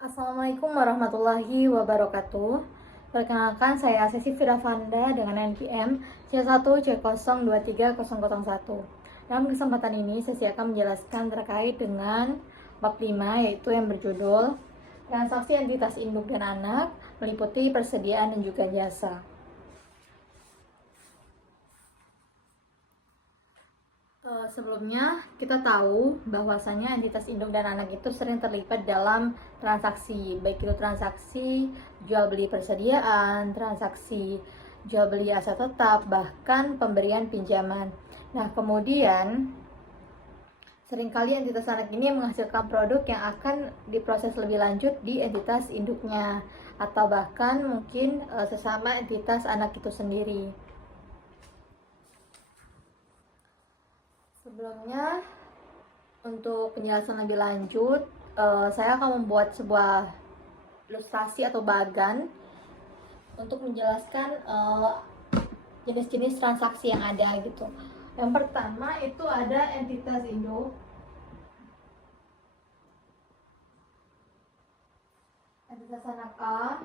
Assalamualaikum warahmatullahi wabarakatuh. Perkenalkan, saya Sesi Firafanda dengan NPM C1C023001. Dalam kesempatan ini, Sesi akan menjelaskan terkait dengan bab 5, yaitu yang berjudul Transaksi Entitas Induk dan Anak, meliputi persediaan dan juga jasa. Sebelumnya kita tahu bahwasanya entitas induk dan anak itu sering terlibat dalam transaksi, baik itu transaksi jual beli persediaan, transaksi jual beli aset tetap, bahkan pemberian pinjaman. Nah, kemudian seringkali entitas anak ini menghasilkan produk yang akan diproses lebih lanjut di entitas induknya, atau bahkan mungkin sesama entitas anak itu sendiri. Sebelumnya, untuk penjelasan lebih lanjut, saya akan membuat sebuah ilustrasi atau bagan untuk menjelaskan jenis-jenis transaksi yang ada gitu. Yang pertama itu ada entitas induk, entitas anak A,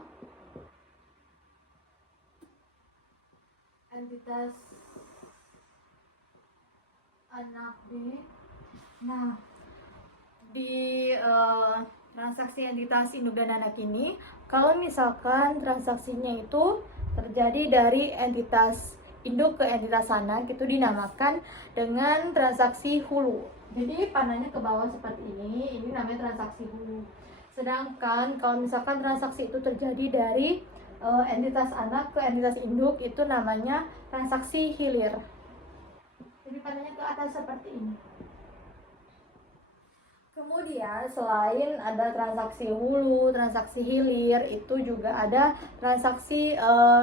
entitas anak B. Nah, di transaksi entitas induk dan anak ini, kalau misalkan transaksinya itu terjadi dari entitas induk ke entitas anak, itu dinamakan dengan transaksi hulu. Jadi panahnya ke bawah seperti ini namanya transaksi hulu. Sedangkan kalau misalkan transaksi itu terjadi dari entitas anak ke entitas induk, itu namanya transaksi hilir. Jadi panahnya ke atas seperti ini. Kemudian selain ada transaksi hulu, transaksi hilir, itu juga ada transaksi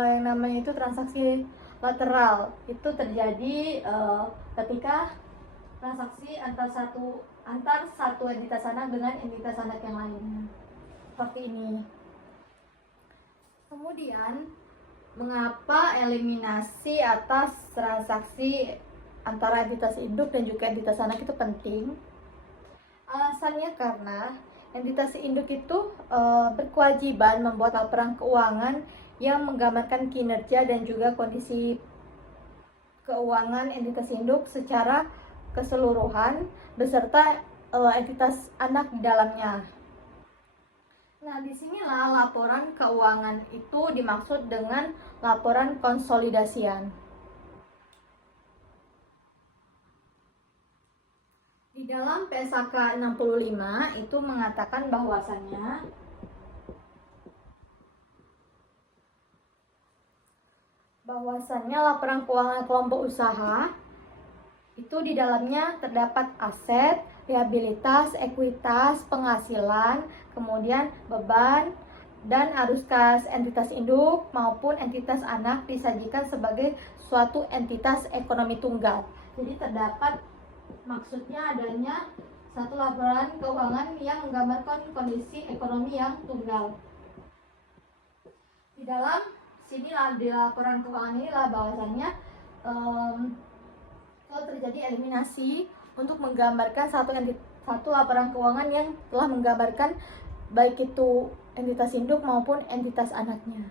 yang namanya itu transaksi lateral. Itu terjadi ketika transaksi antar satu entitas anak dengan entitas anak yang lainnya. Seperti ini. Kemudian, mengapa eliminasi atas transaksi antara entitas induk dan juga entitas anak itu penting? Alasannya karena entitas induk itu berkewajiban membuat laporan keuangan yang menggambarkan kinerja dan juga kondisi keuangan entitas induk secara keseluruhan beserta entitas anak di dalamnya. Nah, disinilah laporan keuangan itu dimaksud dengan laporan konsolidasian. Di dalam PSAK 65 itu mengatakan bahwasannya laporan keuangan kelompok usaha itu di dalamnya terdapat aset, liabilitas, ekuitas, penghasilan, kemudian beban dan arus kas entitas induk maupun entitas anak disajikan sebagai suatu entitas ekonomi tunggal. Jadi terdapat maksudnya adanya satu laporan keuangan yang menggambarkan kondisi ekonomi yang tunggal. Di dalam sini di laporan keuangan inilah bahwasannya kalau terjadi eliminasi untuk menggambarkan satu laporan keuangan yang telah menggambarkan baik itu entitas induk maupun entitas anaknya.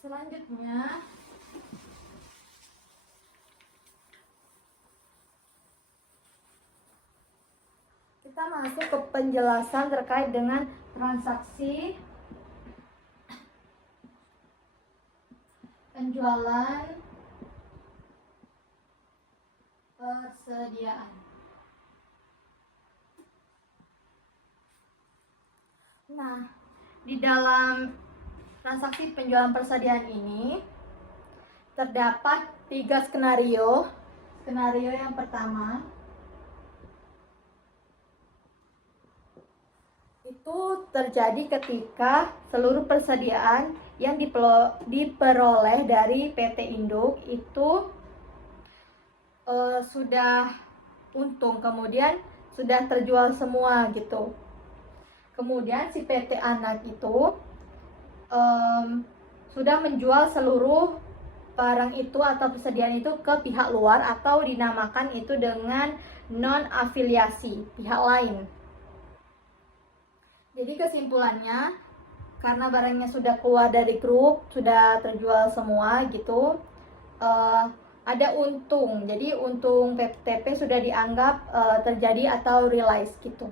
Selanjutnya, kita masuk ke penjelasan terkait dengan transaksi penjualan persediaan. Nah, di dalam transaksi penjualan persediaan ini terdapat 3 skenario. Skenario yang pertama itu terjadi ketika seluruh persediaan yang diperoleh dari PT Induk itu sudah untung, kemudian sudah terjual semua gitu. Kemudian si PT Anak itu sudah menjual seluruh barang itu atau persediaan itu ke pihak luar, atau dinamakan itu dengan non afiliasi, pihak lain. Jadi kesimpulannya, karena barangnya sudah keluar dari grup, sudah terjual semua gitu, ada untung. Jadi untung PTP sudah dianggap terjadi atau realize gitu.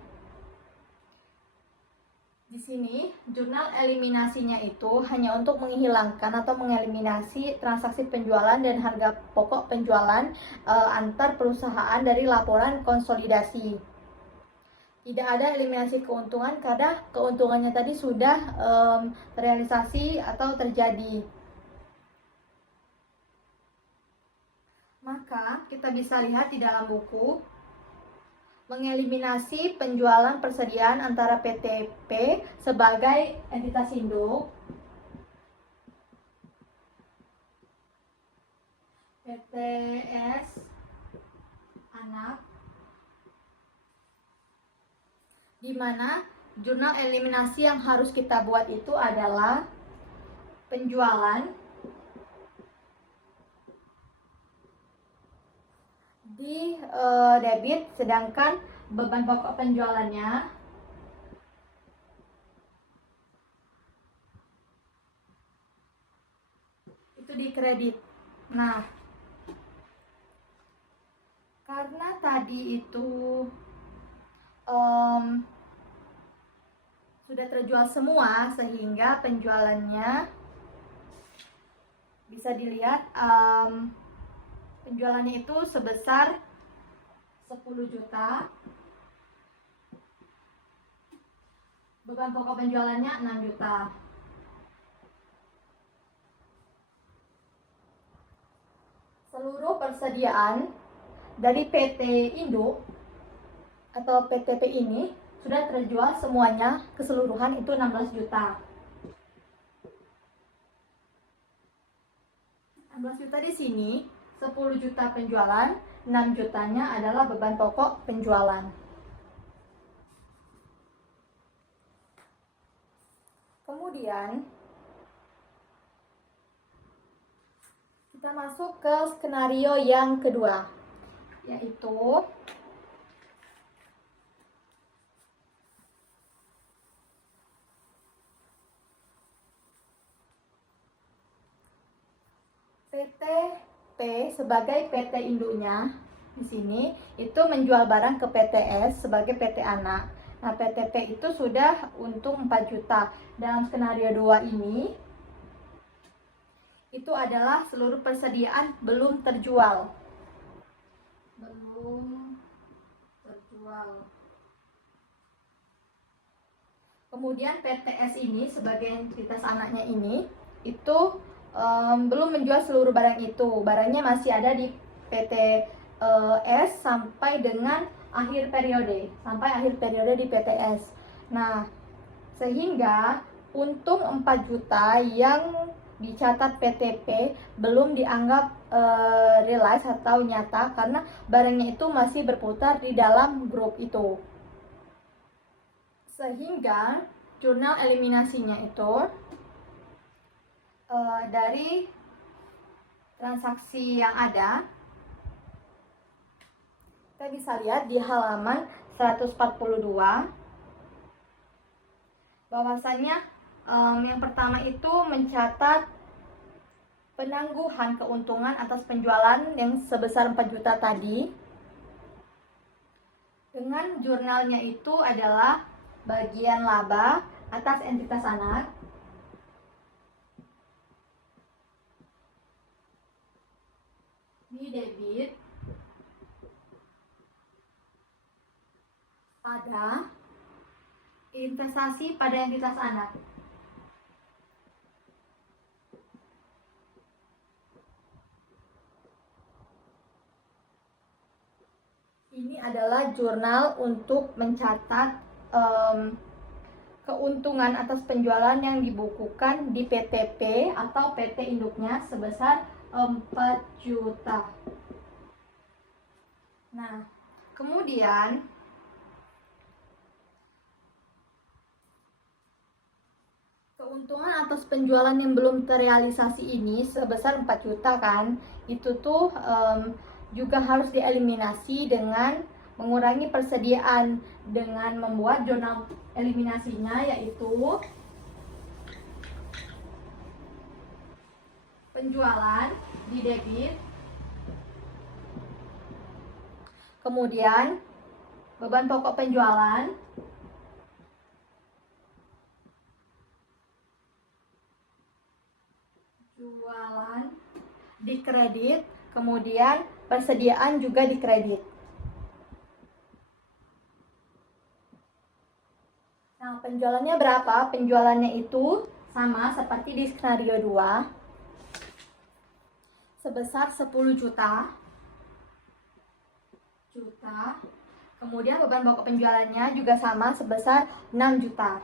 Di sini jurnal eliminasinya itu hanya untuk menghilangkan atau mengeliminasi transaksi penjualan dan harga pokok penjualan antar perusahaan dari laporan konsolidasi. Tidak ada eliminasi keuntungan karena keuntungannya tadi sudah terrealisasi atau terjadi. Maka kita bisa lihat di dalam buku, mengeliminasi penjualan persediaan antara PTP sebagai entitas induk, PTS anak, di mana jurnal eliminasi yang harus kita buat itu adalah penjualan di debit, sedangkan beban pokok penjualannya itu di kredit. Nah, karena tadi itu sudah terjual semua, sehingga penjualannya bisa dilihat penjualannya itu sebesar 10 juta. Beban pokok penjualannya 6 juta. Seluruh persediaan dari PT Induk atau PTP ini sudah terjual semuanya, keseluruhan itu 16 juta. 16 juta di sini, 10 juta penjualan, 6 jutanya adalah beban pokok penjualan. Kemudian kita masuk ke skenario yang kedua, yaitu PTP sebagai PT induknya di sini itu menjual barang ke PTS sebagai PT anak. Nah, PTP itu sudah untung 4 juta. Dalam skenario 2 ini itu adalah seluruh persediaan belum terjual. Belum terjual. Kemudian PTS ini sebagai entitas anaknya ini itu belum menjual seluruh barang itu. Barangnya masih ada di PTS sampai dengan akhir periode, di PTS. Nah, sehingga untung 4 juta yang dicatat PTP belum dianggap realize atau nyata karena barangnya itu masih berputar di dalam grup itu. Sehingga jurnal eliminasinya itu dari transaksi yang ada, kita bisa lihat di halaman 142 bahwasanya yang pertama itu mencatat penangguhan keuntungan atas penjualan yang sebesar 4 juta tadi. Dengan jurnalnya itu adalah bagian laba atas entitas anak. Di debit pada investasi pada entitas anak. Ini adalah jurnal untuk mencatat keuntungan atas penjualan yang dibukukan di PTP atau PT induknya sebesar 4 juta. Nah, kemudian keuntungan atas penjualan yang belum terrealisasi ini sebesar 4 juta kan, itu tuh juga harus dieliminasi dengan mengurangi persediaan dengan membuat jurnal eliminasinya, yaitu penjualan di debit, kemudian beban pokok penjualan, jualan di kredit, kemudian persediaan juga di kredit. Nah, penjualannya berapa? Penjualannya itu sama seperti di skenario 2, sebesar 10 juta. Kemudian beban pokok penjualannya juga sama sebesar 6 juta.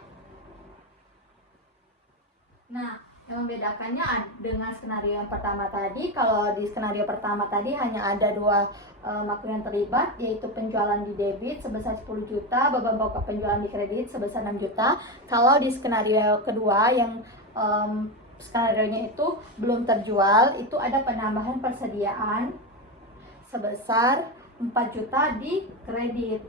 Nah, yang membedakannya dengan skenario yang pertama tadi, kalau di skenario pertama tadi hanya ada dua makro yang terlibat, yaitu penjualan di debit sebesar 10 juta, beban pokok penjualan di kredit sebesar 6 juta. Kalau di skenario kedua yang skenario-nya itu belum terjual, itu ada penambahan persediaan sebesar 4 juta di kredit.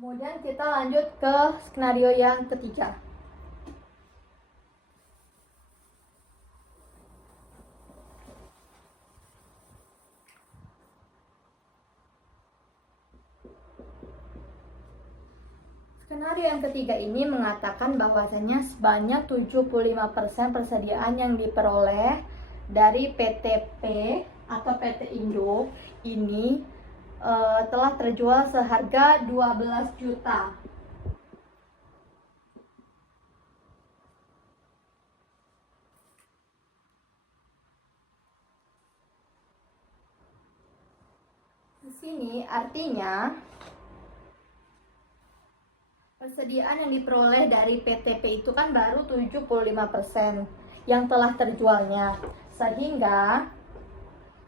Kemudian kita lanjut ke skenario yang ketiga. Skenario yang ketiga ini mengatakan bahwasanya sebanyak 75% persediaan yang diperoleh dari PTP atau PT Induk ini telah terjual seharga 12 juta. Di sini artinya persediaan yang diperoleh dari PTP itu kan baru 75% yang telah terjualnya, sehingga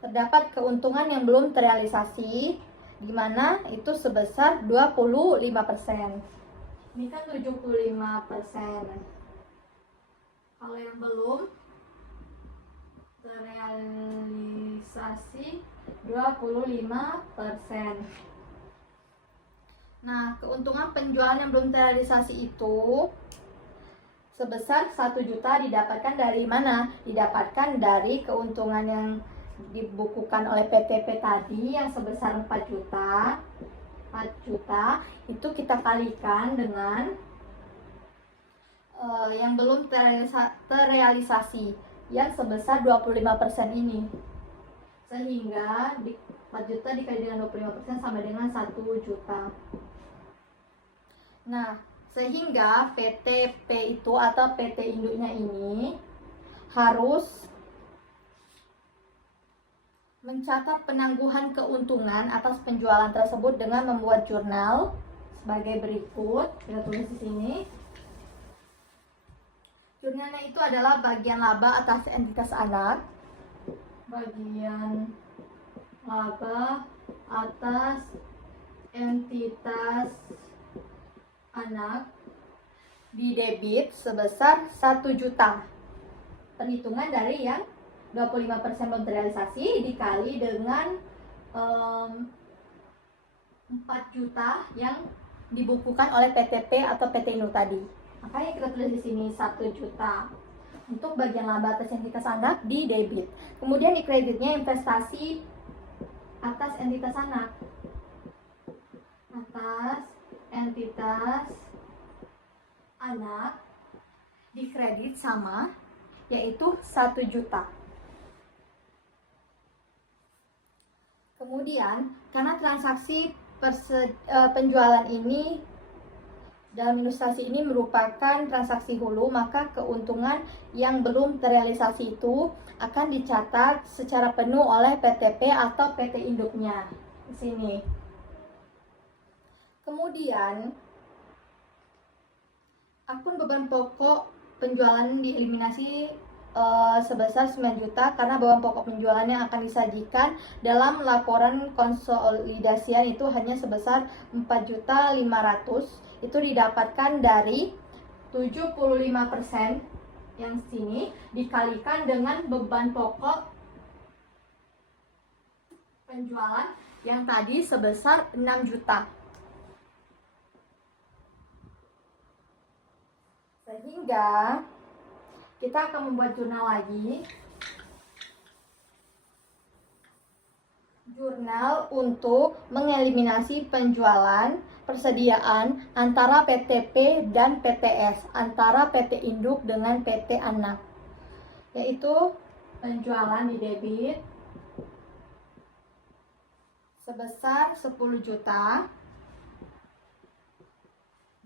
terdapat keuntungan yang belum terrealisasi, di mana itu sebesar 25%. Ini kan 75%. Kalau yang belum terrealisasi 25%. Nah, keuntungan penjualan yang belum terrealisasi itu sebesar 1 juta didapatkan dari mana? Didapatkan dari keuntungan yang dibukukan oleh PTP tadi yang sebesar 4 juta. 4 juta itu kita kalikan dengan yang belum terrealisasi yang sebesar 25% ini. Sehingga 4 juta dikali dengan 25% sama dengan 1 juta. Nah, sehingga PTP itu atau PT induknya ini harus mencatat penangguhan keuntungan atas penjualan tersebut dengan membuat jurnal sebagai berikut. Kita tulis di sini. Jurnalnya itu adalah bagian laba atas entitas anak. Bagian laba atas entitas anak di debit sebesar 1 juta. Perhitungan dari yang 25% belum terrealisasi dikali dengan 4 juta yang dibukukan oleh PTP atau PT Induk tadi. Makanya kita tulis di sini 1 juta untuk bagian laba atas entitas anak di debit. Kemudian di kreditnya investasi atas entitas anak. Atas entitas anak di kredit sama, yaitu 1 juta. Kemudian, karena transaksi penjualan ini dalam ilustrasi ini merupakan transaksi hulu, maka keuntungan yang belum terrealisasi itu akan dicatat secara penuh oleh PTP atau PT induknya di sini. Kemudian, akun beban pokok penjualan dieliminasi sebesar 9 juta karena beban pokok penjualannya akan disajikan dalam laporan konsolidasian itu hanya sebesar 4.500.000. Itu didapatkan dari 75% yang sini dikalikan dengan beban pokok penjualan yang tadi sebesar 6 juta. Sehingga kita akan membuat jurnal lagi. Jurnal untuk mengeliminasi penjualan persediaan antara PTP dan PTS, antara PT induk dengan PT anak, yaitu penjualan di debit sebesar 10 juta,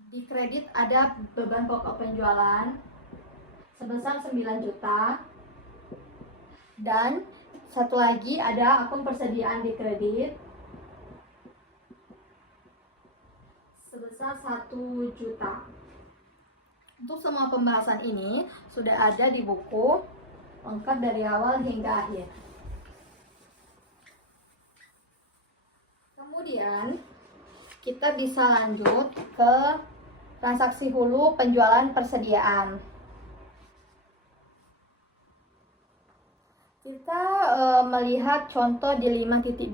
di kredit ada beban pokok penjualan sebesar 9 juta, dan satu lagi ada akun persediaan di kredit sebesar 1 juta. Untuk semua pembahasan ini sudah ada di buku lengkap dari awal hingga akhir. Kemudian kita bisa lanjut ke transaksi hulu penjualan persediaan. Kita melihat contoh di 5.2,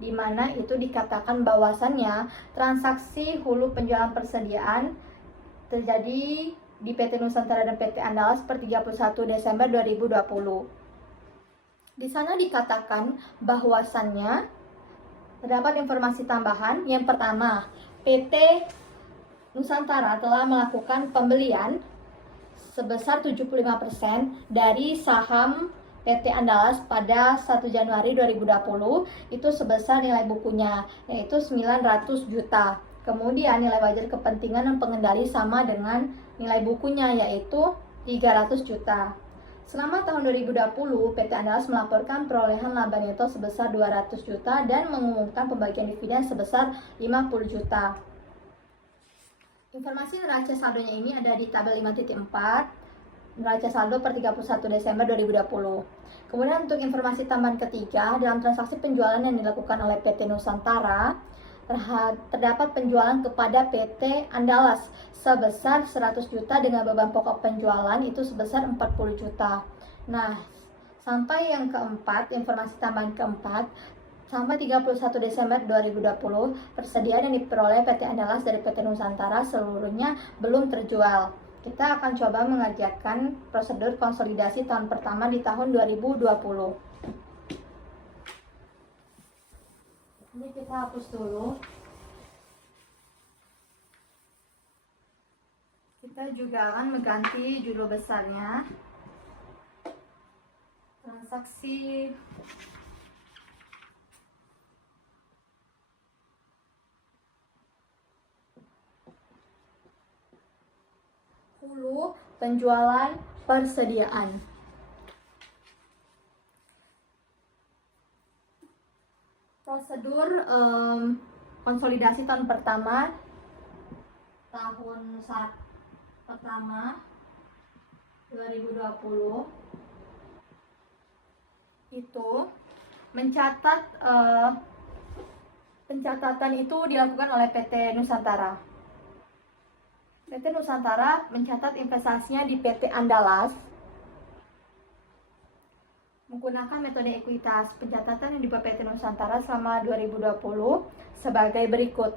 di mana itu dikatakan bahwasannya transaksi hulu penjualan persediaan terjadi di PT Nusantara dan PT Andalas per 31 Desember 2020. Di sana dikatakan bahwasannya terdapat informasi tambahan. Yang pertama, PT Nusantara telah melakukan pembelian sebesar 75% dari saham PT Andalas pada 1 Januari 2020, itu sebesar nilai bukunya, yaitu 900 juta. Kemudian nilai wajar kepentingan dan pengendali sama dengan nilai bukunya, yaitu 300 juta. Selama tahun 2020, PT Andalas melaporkan perolehan laba neto sebesar 200 juta dan mengumumkan pembagian dividen sebesar 50 juta. Informasi neraca saldonya ini ada di tabel 5.4, neraca saldo per 31 Desember 2020. Kemudian untuk informasi tambahan ketiga, dalam transaksi penjualan yang dilakukan oleh PT Nusantara, terdapat penjualan kepada PT Andalas sebesar 100 juta dengan beban pokok penjualan itu sebesar 40 juta. Nah, sampai yang keempat, informasi tambahan keempat, sampai 31 Desember 2020, persediaan yang diperoleh PT Andalas dari PT Nusantara seluruhnya belum terjual. Kita akan coba mengerjakan prosedur konsolidasi tahun pertama di tahun 2020. Ini kita hapus dulu. Kita juga akan mengganti judul besarnya. Transaksi hulu penjualan persediaan. Prosedur konsolidasi tahun pertama, tahun pertama 2020 itu mencatat pencatatan itu dilakukan oleh PT Nusantara. PT Nusantara mencatat investasinya di PT Andalas menggunakan metode ekuitas. Pencatatan yang dibuat PT Nusantara selama 2020 sebagai berikut.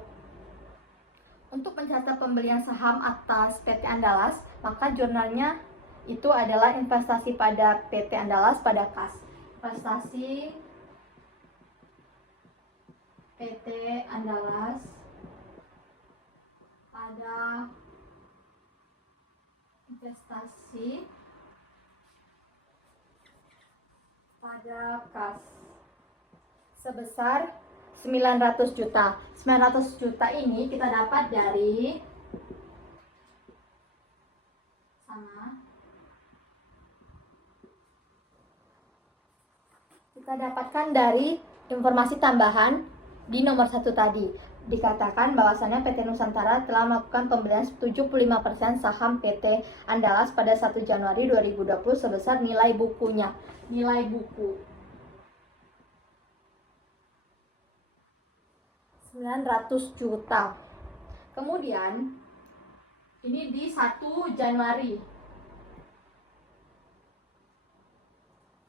Untuk mencatat pembelian saham atas PT Andalas, maka jurnalnya itu adalah investasi pada PT Andalas pada kas. Investasi PT Andalas pada investasi pada kas sebesar 900 juta. 900 juta ini kita dapat dari sana. Kita dapatkan dari informasi tambahan di nomor 1 tadi. Dikatakan bahwasannya PT Nusantara telah melakukan pembelian 75% saham PT Andalas pada 1 Januari 2020 sebesar nilai bukunya. Nilai buku 900 juta. Kemudian Ini di 1 Januari.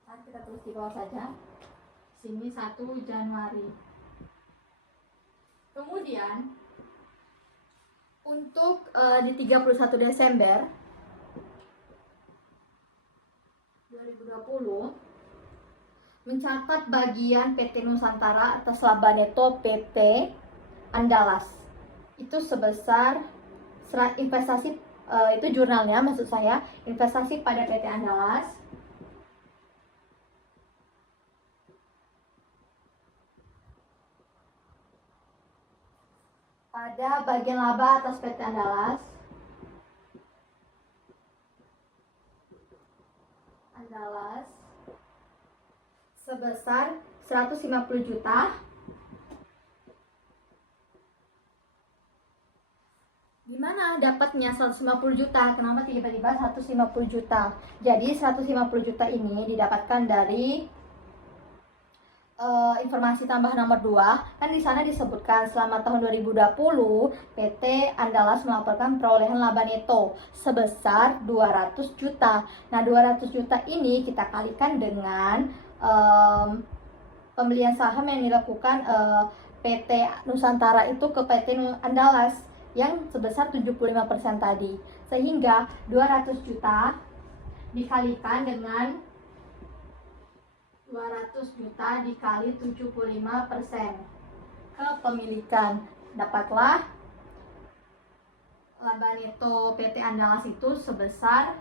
Nah, kita tulis di bawah saja. Sini 1 Januari. Kemudian untuk di 31 Desember 2020 mencatat bagian PT Nusantara atas laba neto PT Andalas itu sebesar investasi, itu jurnalnya maksud saya, investasi pada PT Andalas pada bagian laba atas PT Andalas sebesar 150 juta. Gimana dapatnya 150 juta? Kenapa tiba-tiba 150 juta? Jadi 150 juta ini didapatkan dari informasi tambahan nomor 2. Kan di sana disebutkan selama tahun 2020 PT Andalas melaporkan perolehan laba neto sebesar 200 juta. Nah, 200 juta ini kita kalikan dengan pembelian saham yang dilakukan PT Nusantara itu ke PT Andalas yang sebesar 75% tadi. Sehingga 200 juta dikalikan dengan 200 juta dikali 75% kepemilikan, dapatlah laba neto PT Andalas itu sebesar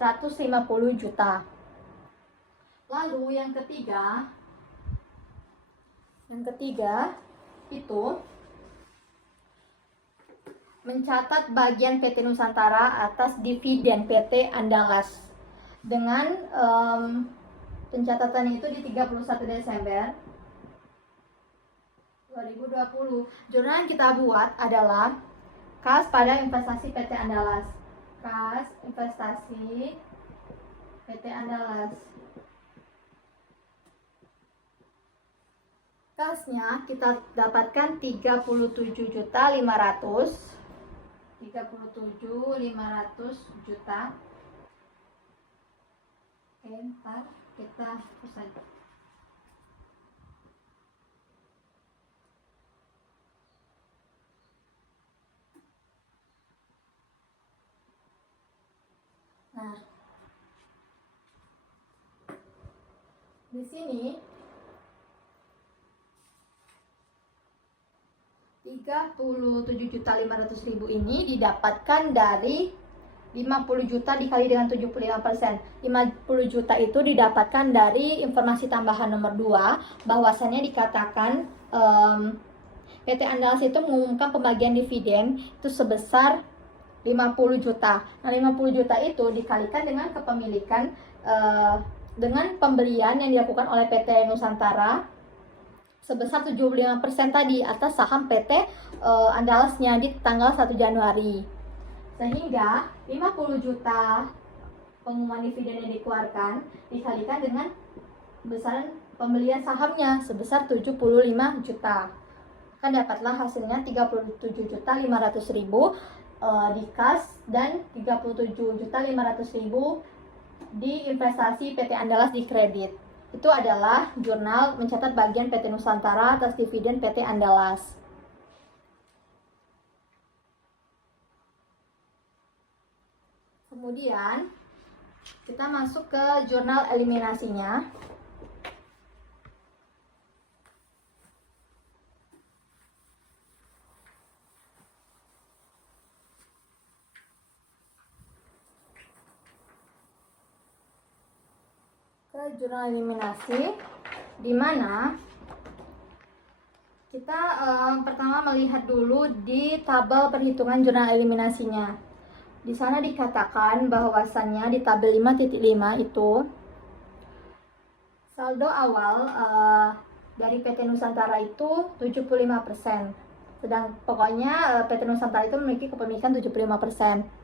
150 juta. Lalu yang ketiga itu mencatat bagian PT Nusantara atas dividen PT Andalas dengan pencatatan itu di 31 Desember 2020. Jurnal yang kita buat adalah kas pada investasi PT Andalas. Kas investasi PT Andalas. Kasnya kita dapatkan 37.500 juta. Ntar kita hapus saja. Nah, di sini 37.500.000 ini didapatkan dari 50 juta dikali dengan 75%. 50 juta itu didapatkan dari informasi tambahan nomor 2, bahwasannya dikatakan PT Andalas itu mengumumkan pembagian dividen itu sebesar 50 juta. Nah, 50 juta itu dikalikan dengan kepemilikan dengan pembelian yang dilakukan oleh PT Nusantara sebesar 75% tadi atas saham PT Andalasnya di tanggal 1 Januari. Sehingga 50 juta pengumuman dividen yang dikeluarkan dikalikan dengan besaran pembelian sahamnya sebesar 75 juta. Kan dapatlah hasilnya 37.500.000 di kas dan 37.500.000 di investasi PT Andalas di kredit. Itu adalah jurnal mencatat bagian PT Nusantara atas dividen PT Andalas. Kemudian kita masuk ke jurnal eliminasinya. Jurnal eliminasi, di mana kita pertama melihat dulu di tabel perhitungan jurnal eliminasinya. Di sana dikatakan bahwasannya di tabel 5.5 itu saldo awal dari PT Nusantara itu 75%. Sedang pokoknya PT Nusantara itu memiliki kepemilikan 75%.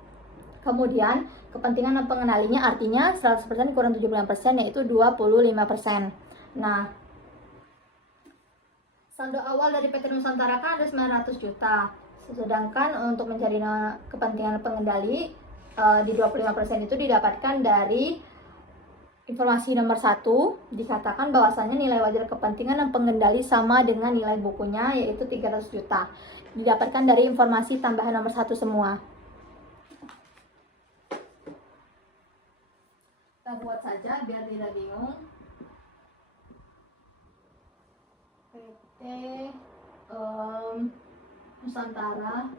Kemudian kepentingan dan pengenalinya artinya 100% kurang 75% yaitu 25%. Nah, saldo awal dari PT Nusantara kan ada 900 juta. Sedangkan untuk mencari kepentingan pengendali di 25% itu didapatkan dari informasi nomor 1, dikatakan bahwasannya nilai wajar kepentingan dan pengendali sama dengan nilai bukunya, yaitu 300 juta. Didapatkan dari informasi tambahan nomor 1 semua. Kita buat saja biar tidak bingung. PT Nusantara,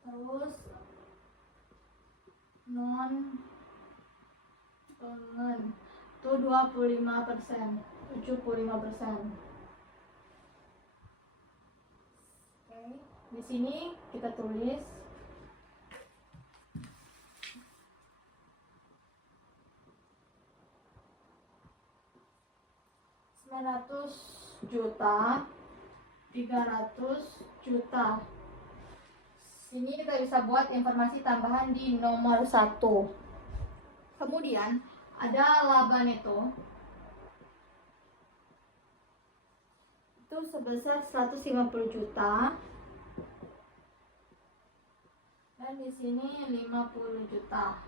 terus non pengen itu 25%, 75%. Oke, di sini kita tulis 900 juta, 300 juta. Sini kita bisa buat informasi tambahan di nomor 1. Kemudian ada laba neto. Itu sebesar 150 juta. Dan di sini 50 juta.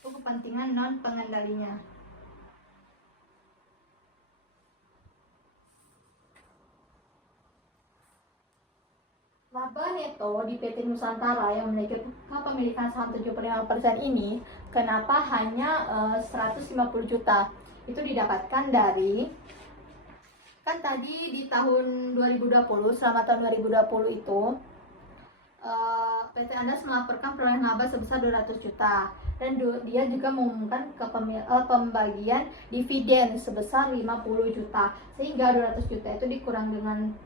Itu kepentingan non pengendalinya. Laba neto di PT Nusantara yang memiliki kepemilikan saham 75% ini, kenapa hanya 150 juta? Itu didapatkan dari, kan tadi di tahun 2020, selama tahun 2020 itu PT Andas melaporkan perolehan laba sebesar 200 juta. Dan dia juga mengumumkan pembagian dividen sebesar 50 juta. Sehingga 200 juta itu dikurang dengan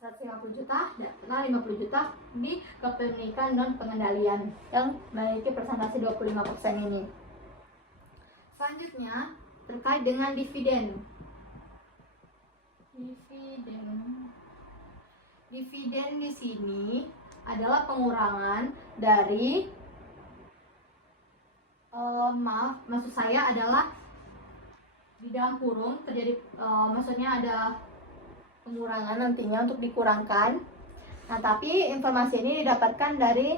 150 juta dan 50 juta di kepemilikan non pengendalian yang memiliki persentase 25% ini. Selanjutnya terkait dengan dividen. Dividen di sini adalah pengurangan dari maksud saya adalah di dalam kurung terjadi maksudnya ada pengurangan nantinya untuk dikurangkan. Nah, tapi informasi ini didapatkan dari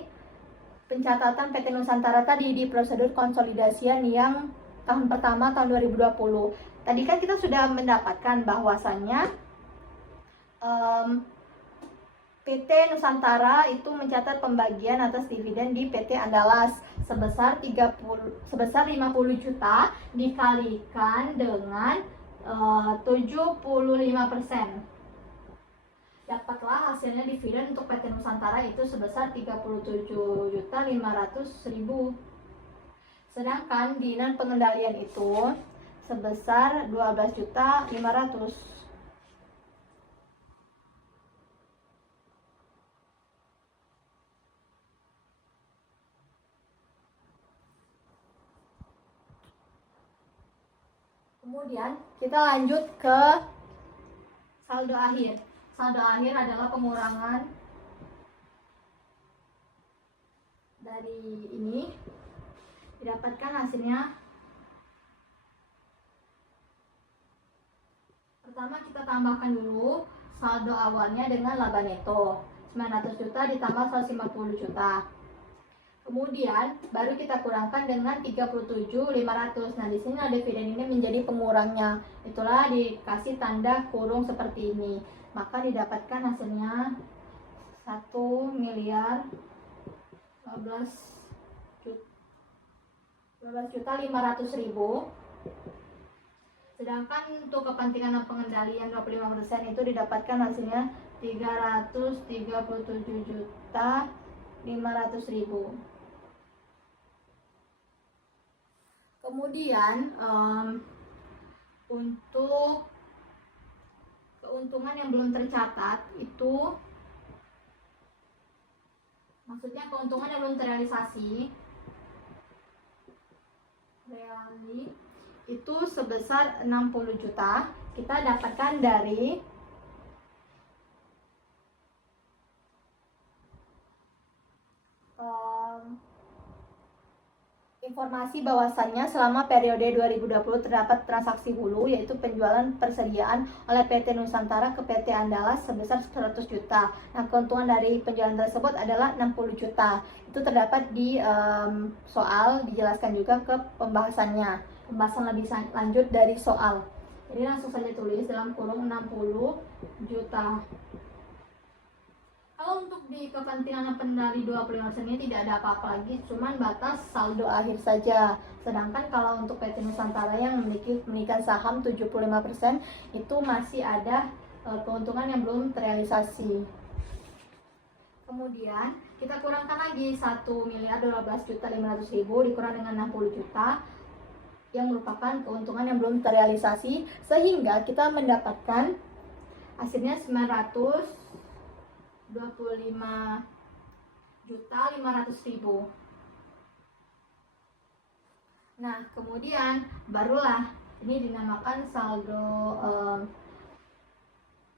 pencatatan PT Nusantara tadi di prosedur konsolidasian yang tahun pertama tahun 2020. Tadi kan kita sudah mendapatkan bahwasannya PT Nusantara itu mencatat pembagian atas dividen di PT Andalas sebesar 50 juta dikalikan dengan 75%. Dapatlah hasilnya dividen untuk PT Nusantara itu sebesar 37.500.000. Sedangkan di non pengendalian itu sebesar 12.500.000. Kemudian kita lanjut ke saldo akhir. Saldo akhir adalah pengurangan dari ini, didapatkan hasilnya. Pertama kita tambahkan dulu saldo awalnya dengan laba neto 900 juta ditambah 150 juta. Kemudian baru kita kurangkan dengan 37.500. Nah, di sini dividen ini menjadi pengurangnya. Itulah dikasih tanda kurung seperti ini. Maka didapatkan hasilnya 1.012.500.000. Sedangkan untuk kepentingan pengendalian 25% itu didapatkan hasilnya 337.500.000. Kemudian untuk keuntungan yang belum tercatat itu, maksudnya keuntungan yang belum terrealisasi, itu sebesar 60 juta. Kita dapatkan dari Informasi bahwasannya selama periode 2020 terdapat transaksi hulu yaitu penjualan persediaan oleh PT Nusantara ke PT Andalas sebesar 100 juta. Nah, keuntungan dari penjualan tersebut adalah 60 juta. Itu terdapat di soal, dijelaskan juga ke pembahasannya. Pembahasan lebih lanjut dari soal. Jadi langsung saja tulis dalam kurung 60 juta. Kalau untuk di kepentingan pendali 25% ini tidak ada apa-apa lagi, cuman batas saldo akhir saja. Sedangkan kalau untuk PT Nusantara yang memiliki saham 75% itu masih ada keuntungan yang belum terrealisasi. Kemudian kita kurangkan lagi 1.012.500.000 dikurang dengan 60 juta yang merupakan keuntungan yang belum terrealisasi, sehingga kita mendapatkan hasilnya 925.500.000. Nah, kemudian barulah ini dinamakan saldo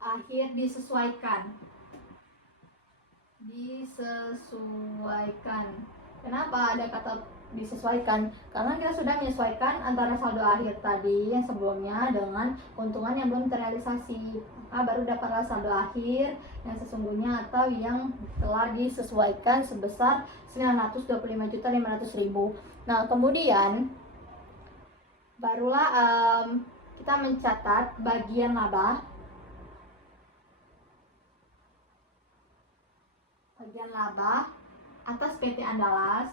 akhir disesuaikan. Kenapa ada kata disesuaikan? Karena kita sudah menyesuaikan antara saldo akhir tadi yang sebelumnya dengan keuntungan yang belum terrealisasi. Maka baru dapatlah saldo akhir yang sesungguhnya atau yang telah disesuaikan sebesar 925.500.000. Nah, kemudian barulah kita mencatat bagian laba. Bagian laba atas PT Andalas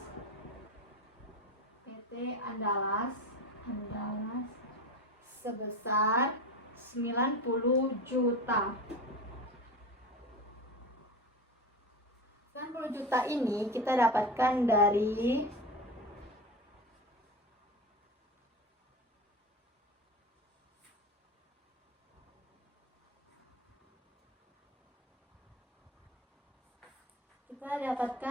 sebesar 90 juta. 90 juta ini kita dapatkan dari dapatkan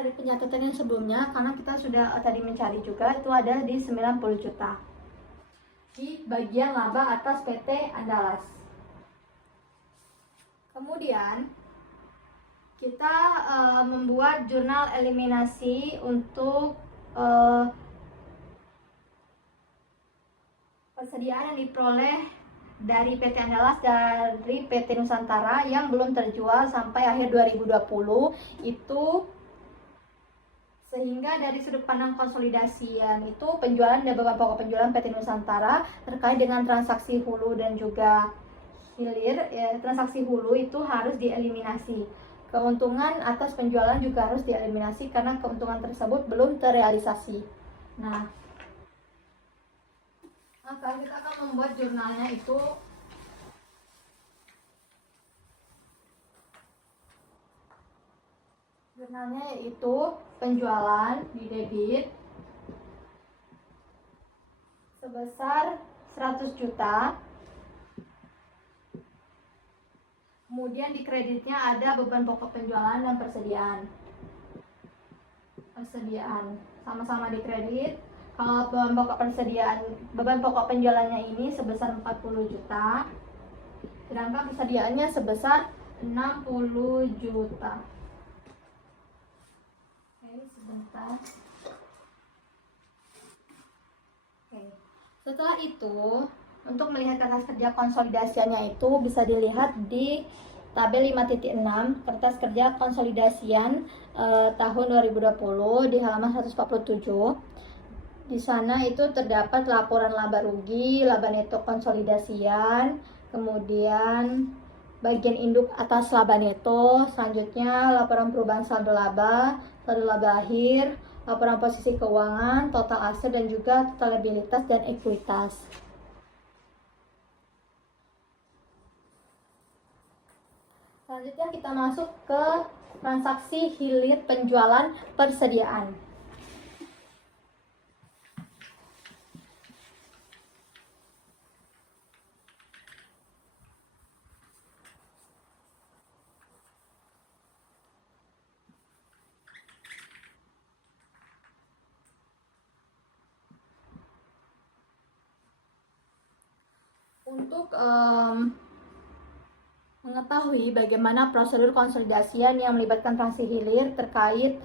dari pencatatan yang sebelumnya, karena kita sudah tadi mencari juga, itu ada di 90 juta di bagian laba atas PT Andalas. Kemudian kita membuat jurnal eliminasi untuk persediaan yang diperoleh dari PT Andalas dari PT Nusantara yang belum terjual sampai akhir 2020 itu, sehingga dari sudut pandang konsolidasian itu penjualan dan beban pokok penjualan PT Nusantara terkait dengan transaksi hulu dan juga hilir, transaksi hulu itu harus dieliminasi. Keuntungan atas penjualan juga harus dieliminasi karena keuntungan tersebut belum terrealisasi. Nah, maka kita akan membuat jurnalnya itu yaitu penjualan di debit sebesar 100 juta. Kemudian di kreditnya ada beban pokok penjualan dan persediaan. Sama-sama di kredit. Kalau beban pokok penjualannya ini sebesar 40 juta. Sedangkan persediaannya sebesar 60 juta. Sebentar. Setelah itu, untuk melihat kertas kerja konsolidasiannya itu bisa dilihat di tabel 5.6 kertas kerja konsolidasian tahun 2020 di halaman 147. Di sana itu terdapat laporan laba rugi, laba neto konsolidasian, kemudian bagian induk atas laba neto, selanjutnya laporan perubahan saldo laba akhir, laporan posisi keuangan, total aset dan juga total liabilitas dan ekuitas. Selanjutnya kita masuk ke transaksi hilir penjualan persediaan. Untuk mengetahui bagaimana prosedur konsolidasian yang melibatkan transaksi hilir terkait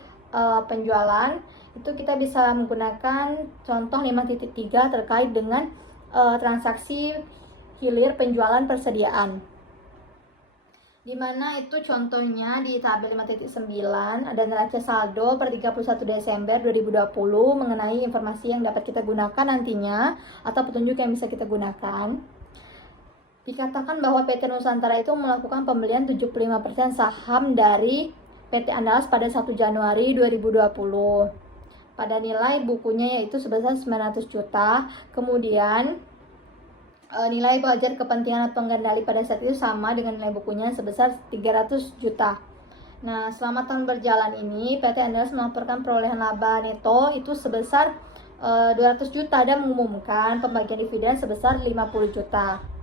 penjualan, itu kita bisa menggunakan contoh 5.3 terkait dengan transaksi hilir penjualan persediaan. Dimana itu contohnya di tabel 5.9 ada neraca saldo per 31 Desember 2020 mengenai informasi yang dapat kita gunakan nantinya atau petunjuk yang bisa kita gunakan. Dikatakan bahwa PT Nusantara itu melakukan pembelian 75% saham dari PT Andalas pada 1 Januari 2020 pada nilai bukunya yaitu sebesar 900 juta. Kemudian nilai wajar kepentingan pengendali pada saat itu sama dengan nilai bukunya sebesar 300 juta. Nah, selama tahun berjalan ini PT Andalas melaporkan perolehan laba neto itu sebesar 200 juta dan mengumumkan pembagian dividen sebesar 50 juta.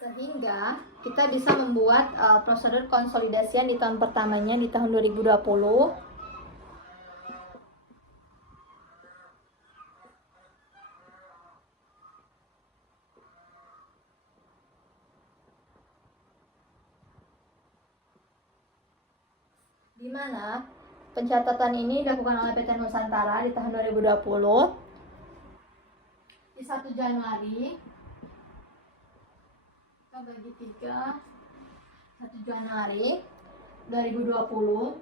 Sehingga kita bisa membuat prosedur konsolidasian di tahun pertamanya di tahun 2020. Di mana pencatatan ini dilakukan oleh PT Nusantara di tahun 2020 di 1 Januari. Kita bagi 3, 1 Januari 2020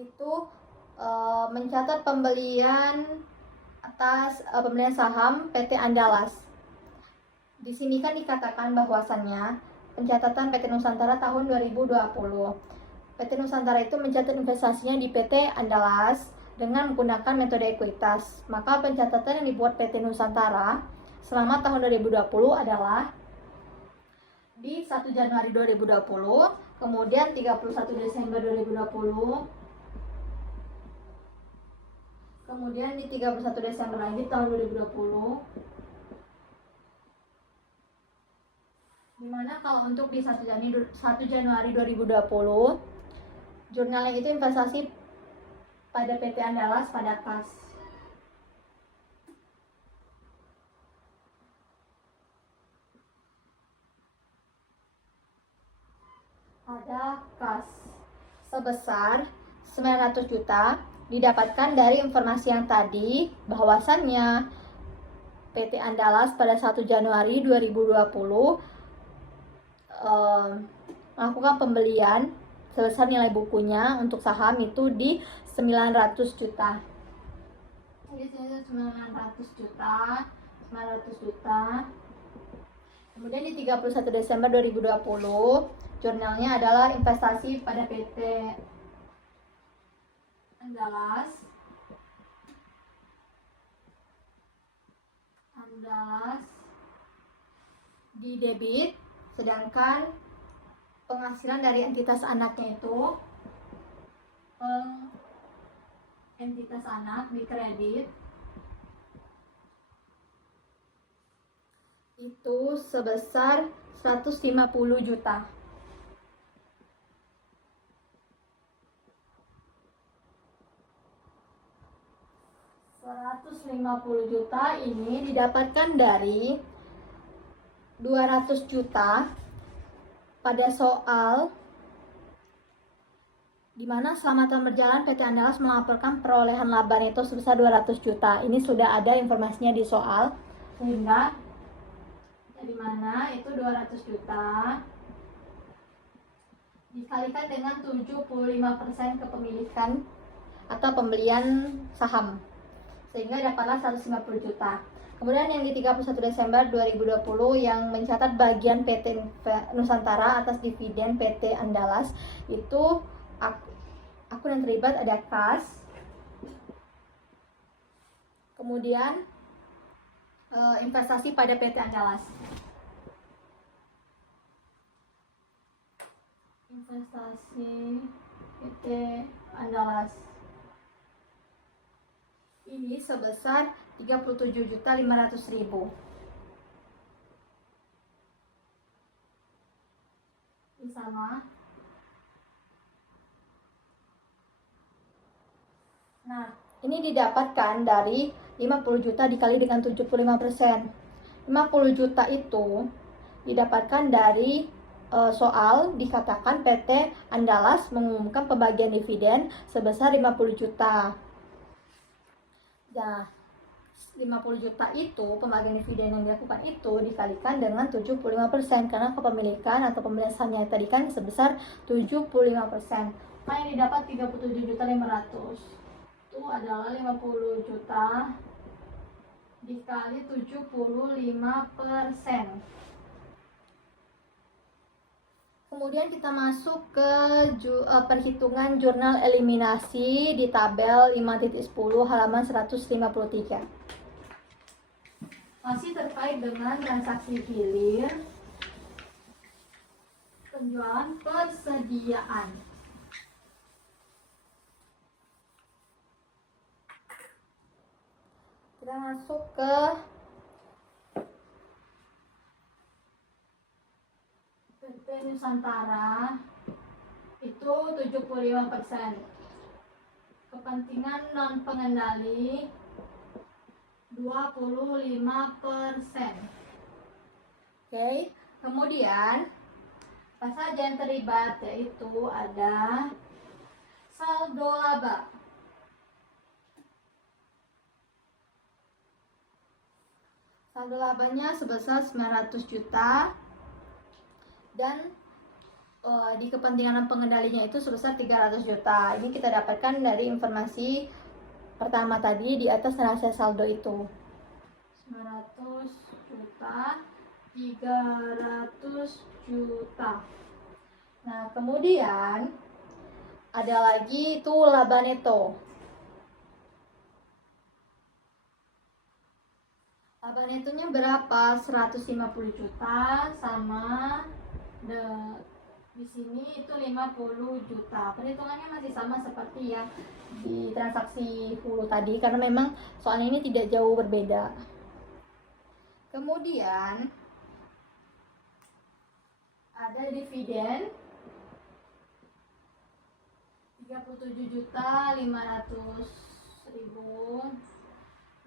itu mencatat pembelian atas pembelian saham PT Andalas. Di sini kan dikatakan bahwasannya pencatatan PT Nusantara tahun 2020. PT Nusantara itu mencatat investasinya di PT Andalas dengan menggunakan metode ekuitas. Maka pencatatan yang dibuat PT Nusantara selama tahun 2020 adalah di 1 Januari 2020, kemudian 31 Desember 2020, kemudian di 31 Desember lagi tahun 2020. Dimana kalau untuk di 1 Januari 2020, jurnalnya itu investasi pada PT Andalas pada kas. Ada kas sebesar 900 juta didapatkan dari informasi yang tadi bahwasannya PT Andalas pada 1 Januari 2020 melakukan pembelian sebesar nilai bukunya untuk saham itu di 900 juta. Jadi 900 juta. Kemudian di 31 Desember 2020, jurnalnya adalah investasi pada PT Andalas di debit, sedangkan penghasilan dari entitas anaknya itu entitas anak di kredit itu sebesar 150 juta. $150 juta ini didapatkan dari 200 juta pada soal di mana selama tahun berjalan PT Andalas melaporkan perolehan laba neto sebesar 200 juta. Ini sudah ada informasinya di soal, sehingga di mana itu 200 juta dikalikan dengan 75% kepemilikan atau pembelian saham, sehingga dapatlah 150 juta. Kemudian yang di 31 Desember 2020 yang mencatat bagian PT Nusantara atas dividen PT Andalas itu akun yang terlibat ada kas, kemudian investasi pada PT Andalas. Investasi PT Andalas ini sebesar 37.500.000. Ini sama. Nah, ini didapatkan dari 50 juta dikali dengan 75%. 50 juta itu didapatkan dari soal dikatakan PT Andalas mengumumkan pembagian dividen sebesar 50 juta. Nah, 50 juta itu pembagian dividen yang dilakukan itu dikalikan dengan 75% karena kepemilikan atau pembelian sahamnya tadi kan sebesar 75%. Nah, yang didapat 37.500.000 itu adalah 50 juta dikali 75%. Kemudian kita masuk ke perhitungan jurnal eliminasi di tabel 5.10 halaman 153. Masih terkait dengan transaksi hilir penjualan persediaan. Kita masuk ke PT Nusantara itu 75%. Kepentingan non pengendali 25%. Oke, kemudian apa saja yang terlibat, yaitu ada saldo laba. Saldo labanya sebesar 900 juta dan di kepentingan pengendalinya itu sebesar 300 juta. Ini kita dapatkan dari informasi pertama tadi di atas neraca saldo itu. 900 juta, 300 juta. Nah, kemudian ada lagi itu laba neto. Laba netonya berapa? 150 juta sama di sini itu 50 juta. Perhitungannya masih sama seperti yang di transaksi hulu tadi karena memang soalnya ini tidak jauh berbeda. Kemudian ada dividen 37.500.000,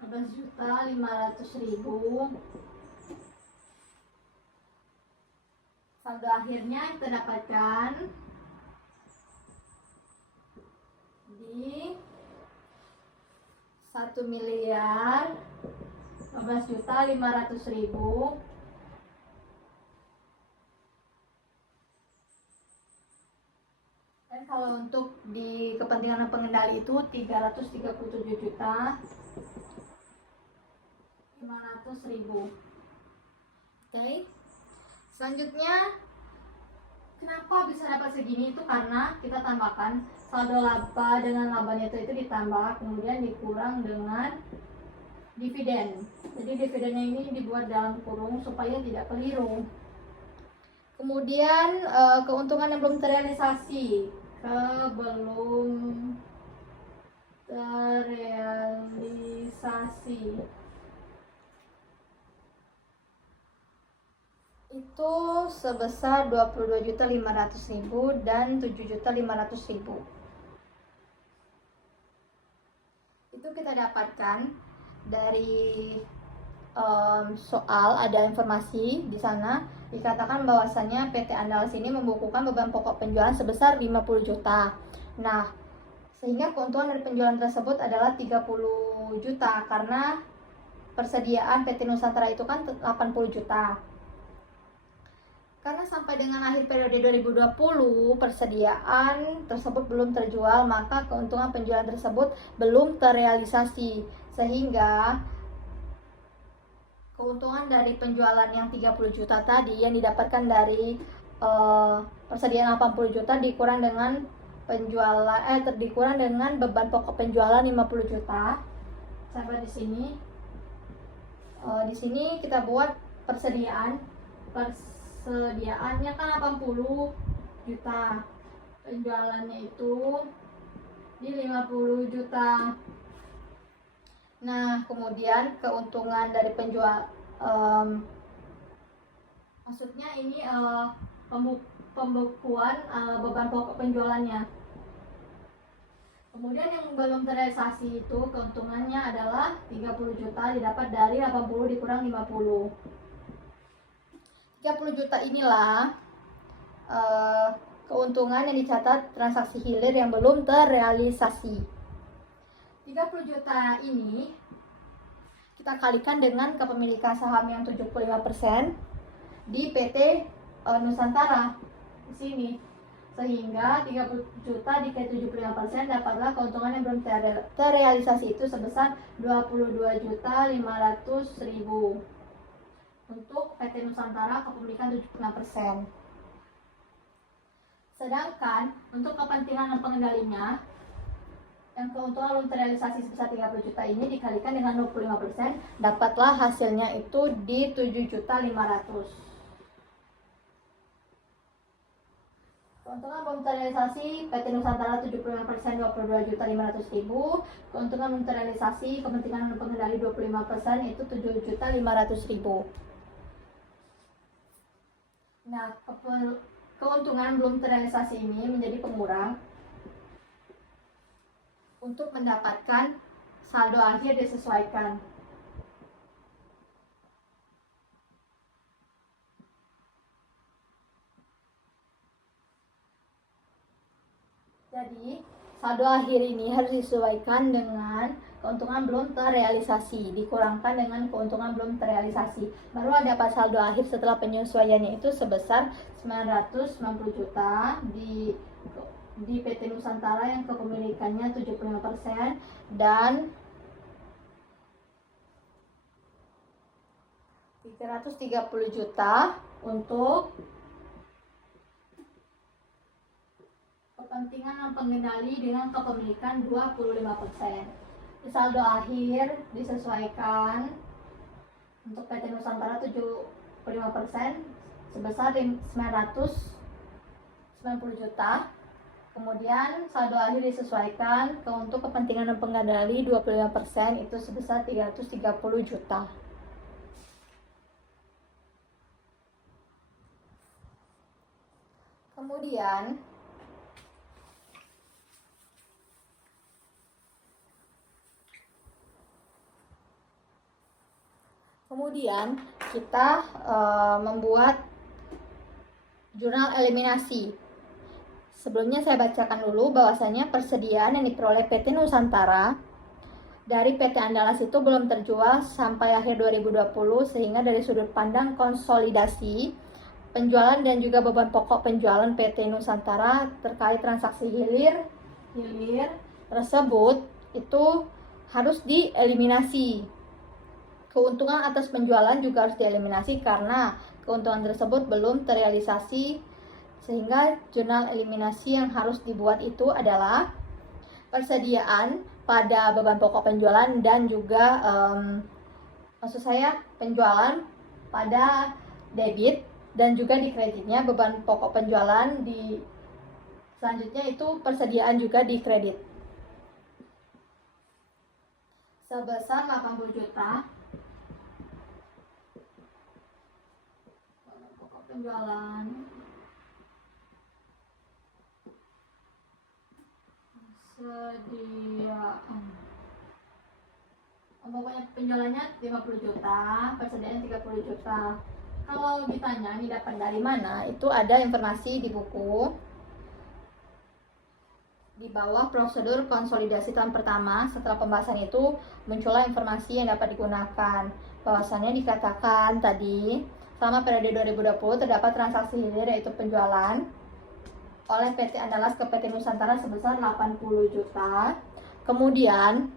15.500.000. Saldo akhirnya kita dapatkan di 1.015.500.000. Dan kalau untuk di kepentingan pengendali itu 337 juta 500.000. Oke. Selanjutnya, kenapa bisa dapat segini itu karena kita tambahkan saldo laba dengan laba neto itu ditambah kemudian dikurang dengan dividen. Jadi dividennya ini dibuat dalam kurung supaya tidak keliru. Kemudian keuntungan yang belum terrealisasi, itu sebesar 22.500.000 dan 7.500.000. Itu kita dapatkan dari soal, ada informasi di sana dikatakan bahwasannya PT Andalas ini membukukan beban pokok penjualan sebesar 50 juta. Nah, sehingga keuntungan dari penjualan tersebut adalah 30 juta karena persediaan PT Nusantara itu kan 80 juta. Karena sampai dengan akhir periode 2020 persediaan tersebut belum terjual, maka keuntungan penjualan tersebut belum terrealisasi, sehingga keuntungan dari penjualan yang 30 juta tadi yang didapatkan dari persediaan 80 juta dikurang dengan dikurang dengan beban pokok penjualan 50 juta. Sampai di sini Di sini kita buat persediaannya kan 80 juta, penjualannya itu di 50 juta. Nah, kemudian keuntungan dari maksudnya ini pembekuan beban pokok penjualannya. Kemudian yang belum terrealisasi itu keuntungannya adalah 30 juta didapat dari 80 dikurang 50. 30 juta inilah keuntungan yang dicatat transaksi hilir yang belum terrealisasi. 30 juta ini kita kalikan dengan kepemilikan saham yang 75% di PT Nusantara di sini. Sehingga 30 juta dikali 75% dapatlah keuntungan yang belum terrealisasi itu sebesar 22.500.000 untuk PT Nusantara kepemilikan 75%. Sedangkan untuk kepentingan pengendalinya yang keuntungan belum terrealisasi sebesar 30 juta ini dikalikan dengan 25%, dapatlah hasilnya itu di 7.500.000. Keuntungan belum terrealisasi PT Nusantara 75% 22.500.000. Keuntungan belum terrealisasi kepentingan pengendali 25% itu 7.500.000. Nah, keuntungan belum terrealisasi ini menjadi pengurang untuk mendapatkan saldo akhir disesuaikan. Jadi, saldo akhir ini harus disesuaikan dengan keuntungan belum terrealisasi, dikurangkan dengan keuntungan belum terrealisasi. Baru ada dapat saldo akhir setelah penyesuaiannya itu sebesar 990 juta di PT Nusantara yang kepemilikannya 75% dan 330 juta untuk kepentingan pengendali dengan kepemilikan 25%. Saldo akhir disesuaikan untuk PT Nusantara 75% sebesar 990 juta. Kemudian saldo akhir disesuaikan untuk kepentingan pengendali 25% itu sebesar 330 juta. Kemudian kita membuat jurnal eliminasi. Sebelumnya saya bacakan dulu bahwasanya persediaan yang diperoleh PT Nusantara dari PT Andalas itu belum terjual sampai akhir 2020, sehingga dari sudut pandang konsolidasi penjualan dan juga beban pokok penjualan PT Nusantara terkait transaksi hilir tersebut itu harus dieliminasi. Keuntungan atas penjualan juga harus dieliminasi karena keuntungan tersebut belum terrealisasi, sehingga jurnal eliminasi yang harus dibuat itu adalah persediaan pada beban pokok penjualan dan juga penjualan pada debit dan juga di kreditnya. Beban pokok penjualan di selanjutnya itu persediaan juga di kredit sebesar 80 juta. Pokok penjualan persediaan pokoknya penjualannya 50 juta, persediaan 30 juta. Kalau ditanya ini dapat dari mana, itu ada informasi di buku di bawah prosedur konsolidasi tahun pertama. Setelah pembahasan itu muncullah informasi yang dapat digunakan. Bahwasannya dikatakan tadi selama periode 2020 terdapat transaksi hilir yaitu penjualan oleh PT Andalas ke PT Nusantara sebesar 80 juta. Kemudian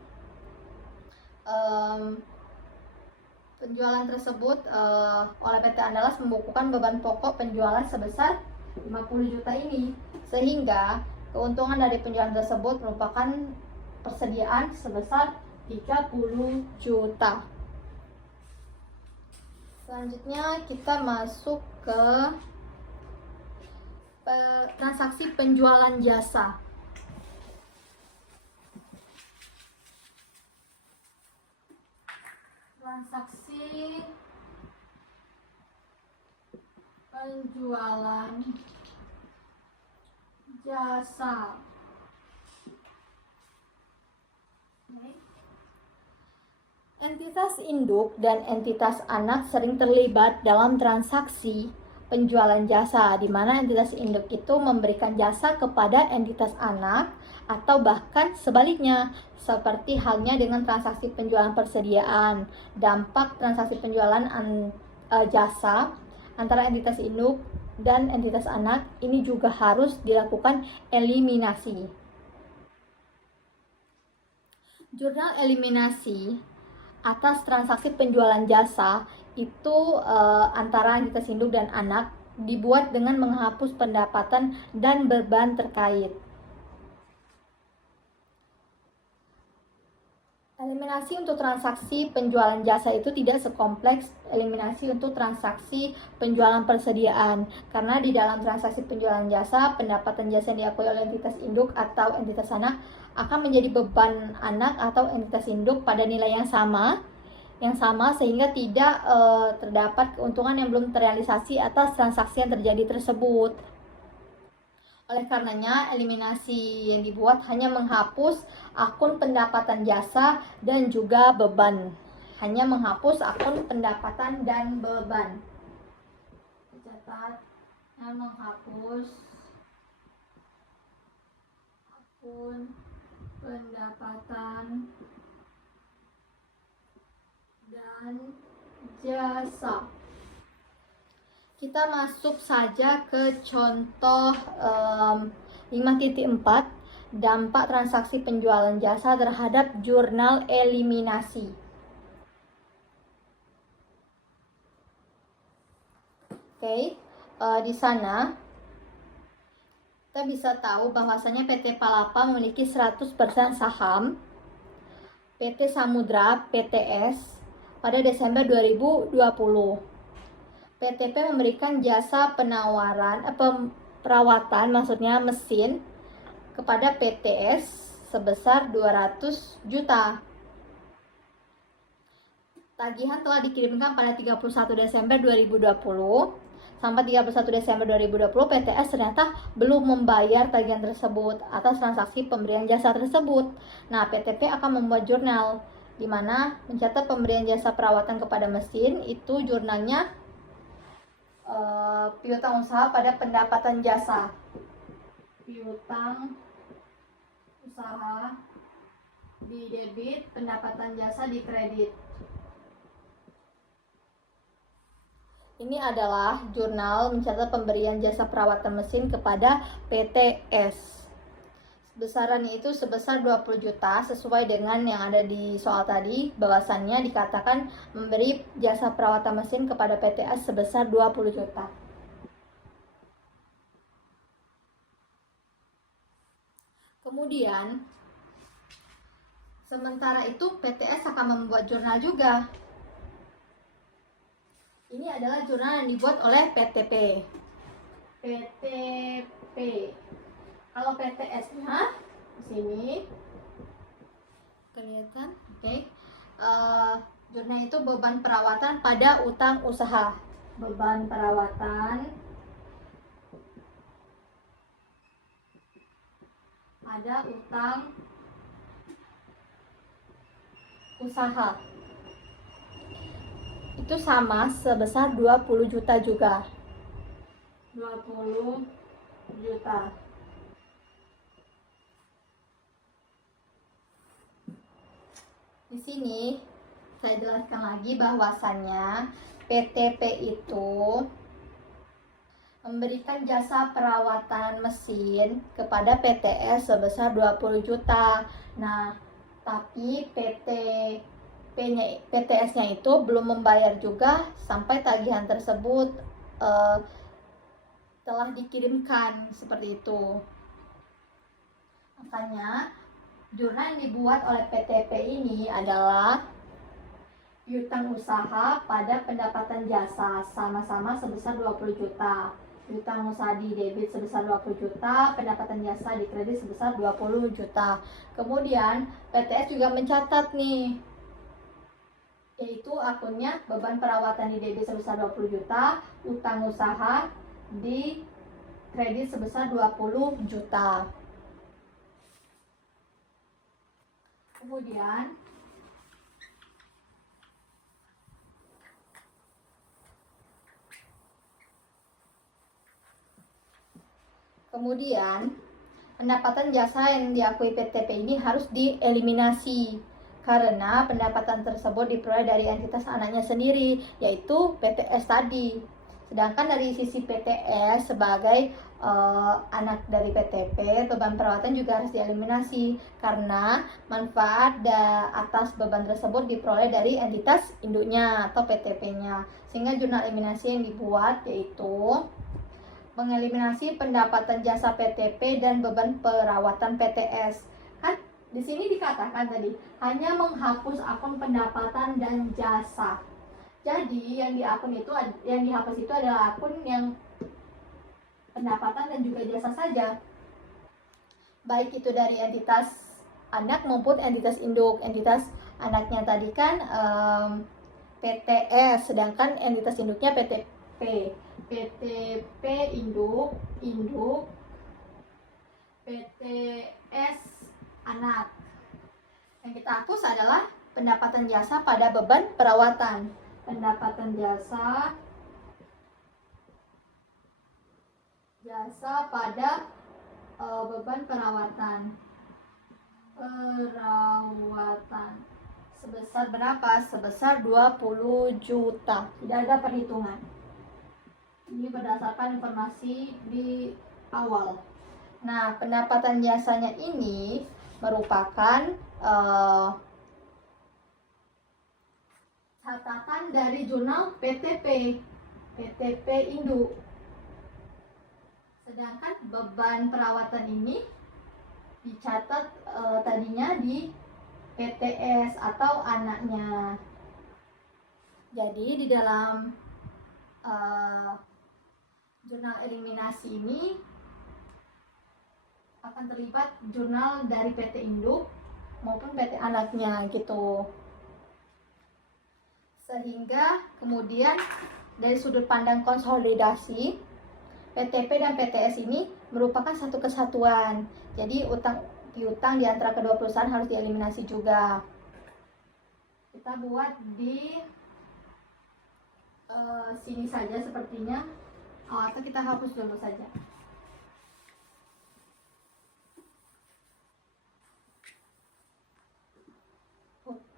penjualan tersebut oleh PT Andalas membukukan beban pokok penjualan sebesar 50 juta ini, sehingga keuntungan dari penjualan tersebut merupakan persediaan sebesar 30 juta. Selanjutnya kita masuk ke transaksi penjualan jasa. Transaksi penjualan jasa. Entitas induk dan entitas anak sering terlibat dalam transaksi penjualan jasa, di mana entitas induk itu memberikan jasa kepada entitas anak atau bahkan sebaliknya, seperti halnya dengan transaksi penjualan persediaan. Dampak transaksi penjualan jasa antara entitas induk dan entitas anak ini juga harus dilakukan eliminasi. Jurnal eliminasi atas transaksi penjualan jasa itu antara entitas induk dan anak dibuat dengan menghapus pendapatan dan beban terkait. Eliminasi untuk transaksi penjualan jasa itu tidak sekompleks eliminasi untuk transaksi penjualan persediaan, karena di dalam transaksi penjualan jasa, pendapatan jasa yang diakui oleh entitas induk atau entitas anak akan menjadi beban anak atau entitas induk pada nilai yang sama sehingga tidak terdapat keuntungan yang belum terrealisasi atas transaksi yang terjadi tersebut. Oleh karenanya, eliminasi yang dibuat hanya menghapus akun pendapatan jasa dan juga beban. Hanya menghapus akun pendapatan dan beban. Catat, menghapus akun pendapatan dan jasa. Kita masuk saja ke contoh 5.4, dampak transaksi penjualan jasa terhadap jurnal eliminasi. Oke, di sana kita bisa tahu bahwasanya PT Palapa memiliki 100% saham PT Samudra PTS pada Desember 2020. PTP memberikan jasa perawatan maksudnya mesin kepada PTS sebesar 200 juta. Tagihan telah dikirimkan pada 31 Desember 2020. Sampai 31 Desember 2020 PTS ternyata belum membayar tagihan tersebut atas transaksi pemberian jasa tersebut. Nah, PTP akan membuat jurnal di mana mencatat pemberian jasa perawatan kepada mesin. Itu jurnalnya piutang usaha pada pendapatan jasa. Piutang usaha di debit, pendapatan jasa di kredit. Ini adalah jurnal mencatat pemberian jasa perawatan mesin kepada PTS. Besarannya itu sebesar 20 juta sesuai dengan yang ada di soal tadi, bahwasannya dikatakan memberi jasa perawatan mesin kepada PTS sebesar 20 juta. Kemudian sementara itu PTS akan membuat jurnal juga. Ini adalah jurnal yang dibuat oleh PTP. PTP. Kalau PTS-nya di sini kelihatan, oke. Jurnal itu beban perawatan pada utang usaha. Beban perawatan pada utang usaha. Itu sama sebesar 20 juta juga. 20 juta. Di sini saya jelaskan lagi bahwasannya PTP itu memberikan jasa perawatan mesin kepada PTS sebesar 20 juta. Nah, tapi PTS-nya itu belum membayar juga sampai tagihan tersebut telah dikirimkan, seperti itu. Makanya jurnal yang dibuat oleh PTP ini adalah piutang usaha pada pendapatan jasa sama-sama sebesar 20 juta. Piutang usaha di debit sebesar 20 juta, pendapatan jasa di kredit sebesar 20 juta. Kemudian PTS juga mencatat nih, yaitu akunnya beban perawatan di debit sebesar 20 juta, utang usaha di kredit sebesar 20 juta. Kemudian pendapatan jasa yang diakui PTP ini harus dieliminasi karena pendapatan tersebut diperoleh dari entitas anaknya sendiri, yaitu PTS tadi. Sedangkan dari sisi PTS sebagai anak dari PTP, beban perawatan juga harus dieliminasi karena manfaat atas beban tersebut diperoleh dari entitas induknya atau PTP-nya. Sehingga jurnal eliminasi yang dibuat yaitu mengeliminasi pendapatan jasa PTP dan beban perawatan PTS. Kan di sini dikatakan tadi hanya menghapus akun pendapatan dan jasa. Jadi yang dihapus itu adalah akun yang pendapatan dan juga jasa saja. Baik itu dari entitas anak maupun entitas induk. Entitas anaknya tadi kan PTS, sedangkan entitas induknya PTP. PTP induk, PTS anak. Yang kita hapus adalah pendapatan jasa pada beban perawatan. Pendapatan jasa pada beban perawatan. Sebesar berapa? Sebesar 20 juta. Tidak ada perhitungan. Ini berdasarkan informasi di awal. Nah, pendapatan jasanya ini merupakan catatan dari jurnal PTP induk. Sedangkan beban perawatan ini dicatat tadinya di PTS atau anaknya. Jadi di dalam jurnal eliminasi ini akan terlibat jurnal dari PT induk maupun PT anaknya gitu. Sehingga kemudian dari sudut pandang konsolidasi, PTP dan PTS ini merupakan satu kesatuan. Jadi piutang di antara kedua perusahaan harus dieliminasi juga. Kita buat di sini saja sepertinya, atau kita hapus dulu saja.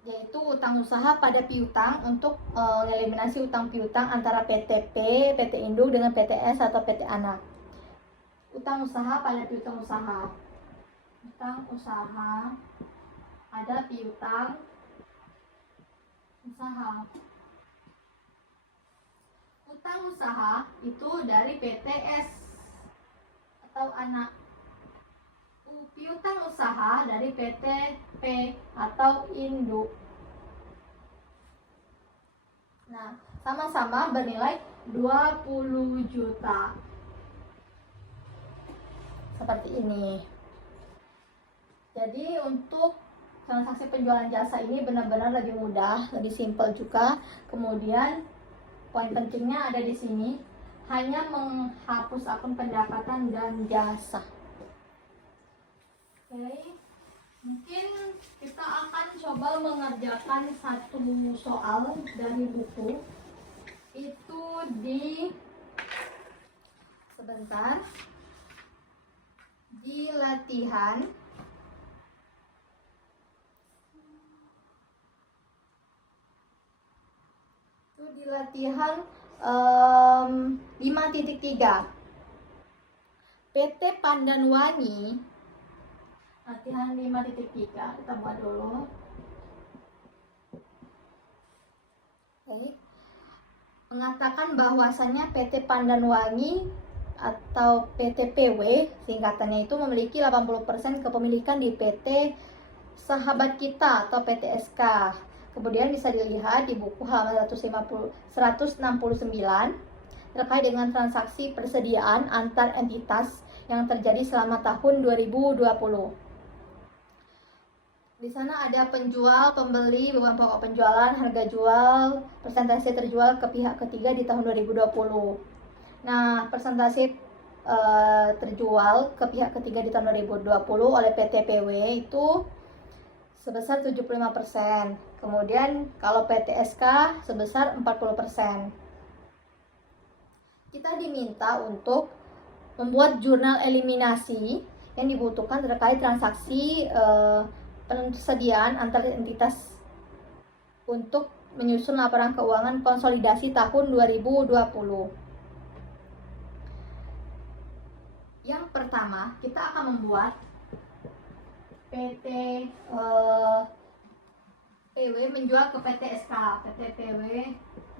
Yaitu utang usaha pada piutang untuk eliminasi utang piutang antara PTP, PT induk dengan PTS atau PT anak. Utang usaha pada piutang usaha. Utang usaha ada piutang usaha. Utang usaha itu dari PTS atau anak. Piutang usaha dari PTP atau induk. Nah, sama-sama bernilai 20 juta. Seperti ini. Jadi untuk transaksi penjualan jasa ini benar-benar lebih mudah, lebih simpel juga. Kemudian poin pentingnya ada di sini, hanya menghapus akun pendapatan dan jasa. Oke, mungkin kita akan coba mengerjakan satu soal dari buku. Itu sebentar, di latihan di latihan 5.3 PT Pandanwangi. Latihan 5.3 kita buat dulu. Oke. Mengatakan bahwasannya PT Pandanwangi atau PTPW singkatannya itu memiliki 80% kepemilikan di PT Sahabat Kita atau PTSK. Kemudian bisa dilihat di buku halaman 169 terkait dengan transaksi persediaan antar entitas yang terjadi selama tahun 2020. Di sana ada penjual, pembeli, beban pokok penjualan, harga jual, persentase terjual ke pihak ketiga di tahun 2020. Nah, persentase terjual ke pihak ketiga di tahun 2020 oleh PT PW itu sebesar 75%. Kemudian kalau PT SK sebesar 40%. Kita diminta untuk membuat jurnal eliminasi yang dibutuhkan terkait transaksi persediaan antar entitas untuk menyusun laporan keuangan konsolidasi tahun 2020. Yang pertama, kita akan membuat PT PW menjual ke PT SK. PT PW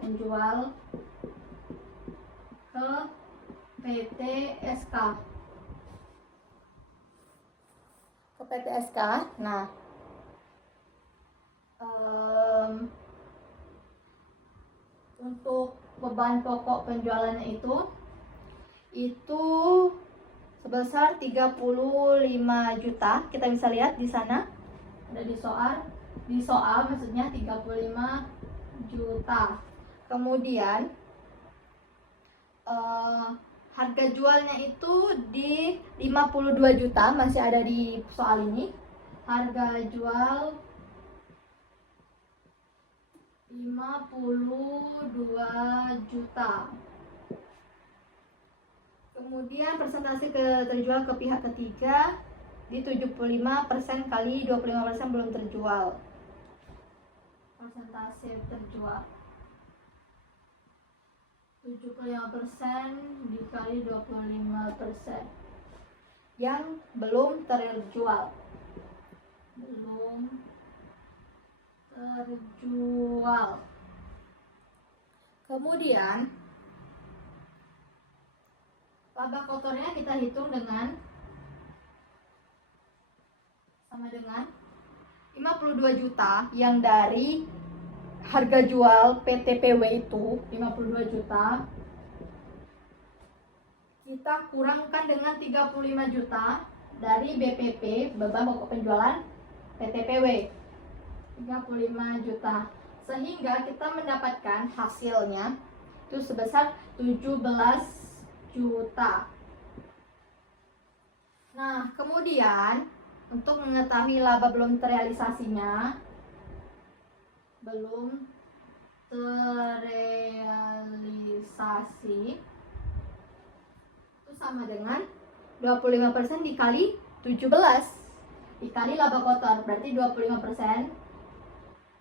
menjual ke PT SK. Ke PT SK. Nah, untuk beban pokok penjualannya itu sebesar 35 juta. Kita bisa lihat di sana ada di soal maksudnya 35 juta. Kemudian harga jualnya itu di 52 juta, masih ada di soal ini. Harga jual 52 juta. Kemudian persentase terjual ke pihak ketiga di 75% kali 25% belum terjual. Persentase terjual 75% dikali 25% yang belum terjual. Kemudian laba kotornya kita hitung sama dengan 52 juta yang dari harga jual PT PW itu 52 juta. Kita kurangkan dengan 35 juta dari BPP, beban pokok penjualan PT PW. 35 juta. Sehingga kita mendapatkan hasilnya itu sebesar 17 juta. Nah, kemudian untuk mengetahui laba belum terrealisasi itu sama dengan 25% dikali 17 dikali laba kotor, berarti 25%.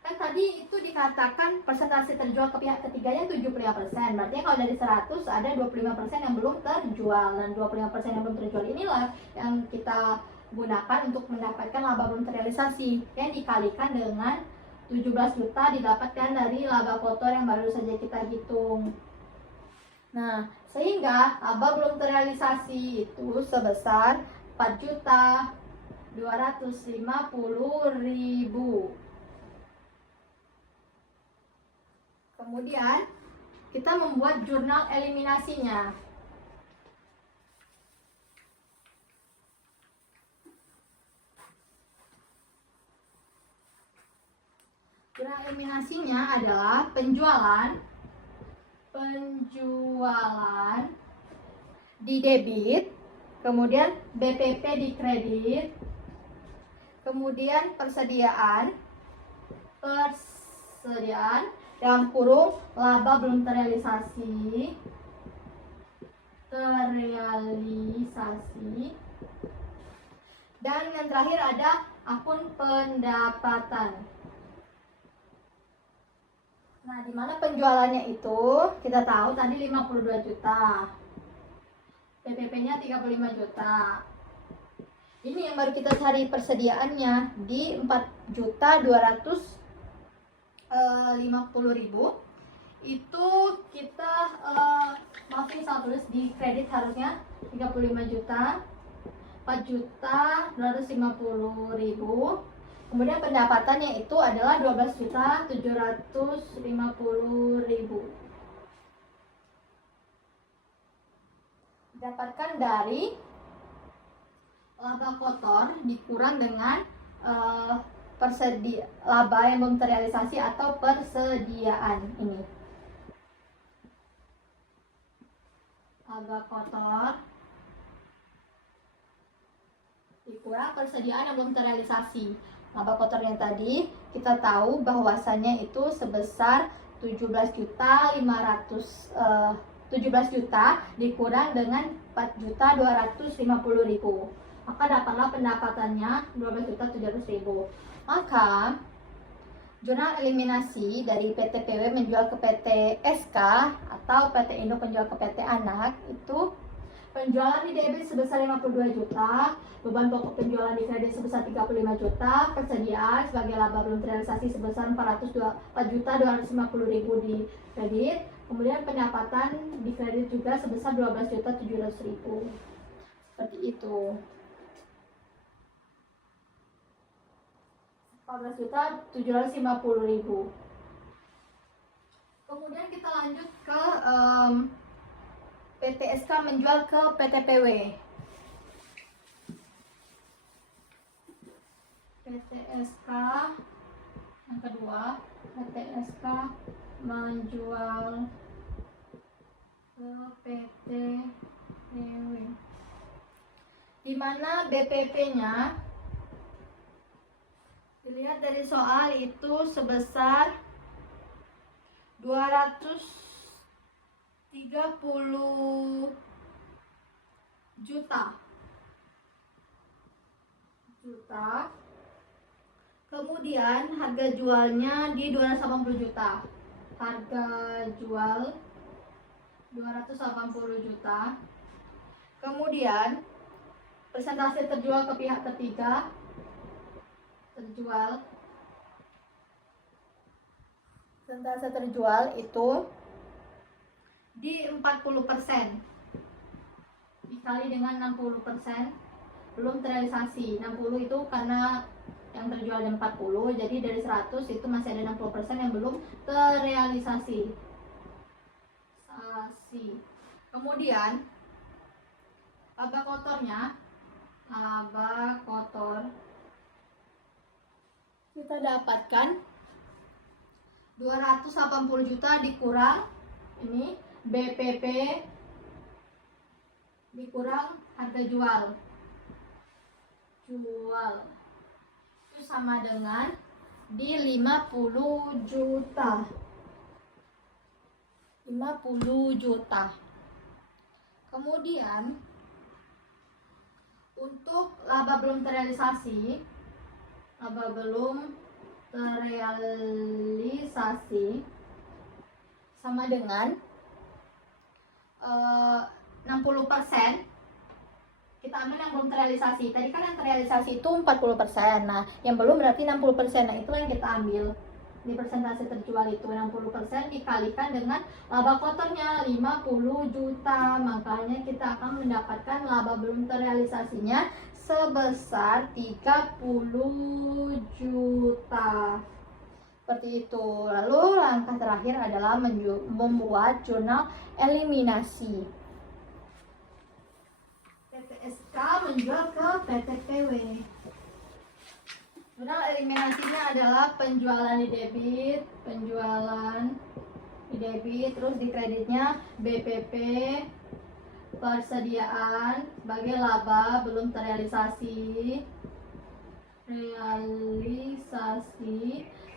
Kan tadi itu dikatakan persentase terjual ke pihak ketiganya 75%. Berarti kalau dari 100 ada 25% yang belum terjual. Dan 25% yang belum terjual inilah yang kita gunakan untuk mendapatkan laba belum terrealisasi, yang dikalikan dengan 17 juta didapatkan dari laba kotor yang baru saja kita hitung. Nah, sehingga laba belum terrealisasi itu sebesar 4.250.000. Kemudian kita membuat jurnal eliminasinya. Jurnal eliminasinya adalah penjualan di debit, kemudian BPP di kredit, kemudian persediaan dalam kurung laba belum terrealisasi, dan yang terakhir ada akun pendapatan. Nah, di mana penjualannya itu kita tahu tadi 52 juta, PPP-nya 35 juta. Ini yang baru kita cari persediaannya di 4.250.000. Itu kita maafin salah tulis, di kredit harusnya 35 juta, 4.250.000. Kemudian pendapatannya itu adalah 12.750.000. Dapatkan dari laba kotor dikurang dengan laba yang belum terrealisasi atau persediaan ini. Laba kotor dikurang persediaan yang belum terrealisasi. Laba kotor yang tadi kita tahu bahwasannya itu sebesar 17 juta dikurang dengan 4.250.000. Maka dapatlah pendapatannya 12.700.000. Maka jurnal eliminasi dari PT PW menjual ke PT SK atau PT Indo menjual ke PT Anak itu penjualan di debit sebesar 52 juta, beban pokok penjualan di kredit sebesar 35 juta, persediaan sebagai laba belum terrealisasi sebesar 4.250.000 di kredit, kemudian pendapatan di kredit juga sebesar 12.700.000. Seperti itu. 14.750.000. Kemudian kita lanjut ke PT SK menjual ke PT PW. PT SK yang kedua, PT SK menjual ke PT PW. Di mana BPP-nya dilihat dari soal itu sebesar 230 juta. Kemudian harga jualnya di 280 juta. Harga jual 280 juta. Kemudian persentase terjual ke pihak ketiga persentase terjual itu di 40%. Dikali dengan 60% belum terrealisasi. 60 itu karena yang terjual ada 40, jadi dari 100 itu masih ada 60% yang belum terrealisasi. Kemudian laba kotor kita dapatkan 280 juta dikurang ini BPP dikurang harga jual itu sama dengan di 50 juta. Kemudian untuk laba belum terrealisasi sama dengan 60%. Kita ambil yang belum terrealisasi. Tadi kan yang terrealisasi itu 40%. Nah, yang belum berarti 60%. Nah, itulah yang kita ambil. Di persentase terjual itu 60% dikalikan dengan laba kotornya 50 juta. Makanya kita akan mendapatkan laba belum terrealisasinya sebesar 30 juta. Seperti itu. Lalu langkah terakhir adalah membuat jurnal eliminasi. PT SK menjual ke PT PW. Jurnal eliminasinya adalah penjualan di debit, terus di kreditnya BPP, persediaan sebagai laba belum terrealisasi,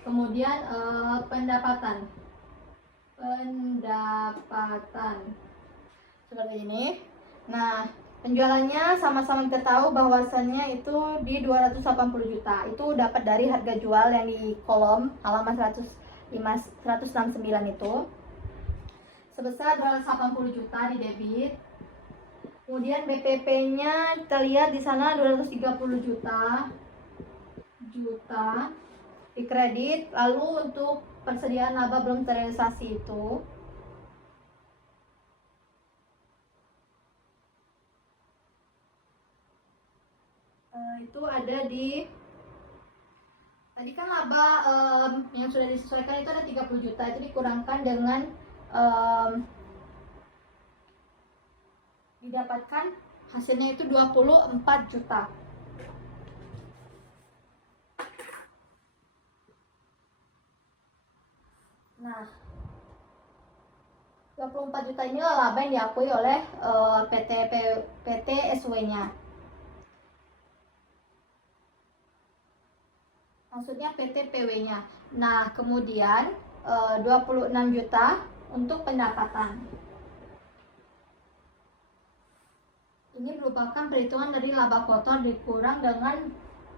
kemudian pendapatan seperti ini. Nah, penjualannya sama-sama kita tahu bahwasannya itu di 280 juta. Itu dapat dari harga jual yang di kolom halaman 169 itu sebesar 280 juta di debit. Kemudian BPP-nya kita lihat di sana 230 juta di kredit. Lalu untuk persediaan laba belum terrealisasi itu ada di Tadi kan laba yang sudah disesuaikan itu ada 30 juta, itu dikurangkan dengan didapatkan hasilnya itu 24 juta. Nah, 24 juta ini laba yang diakui oleh PT SW-nya. Maksudnya PT PW-nya. Nah, kemudian 26 juta untuk pendapatan. Ini merupakan perhitungan dari laba kotor dikurang dengan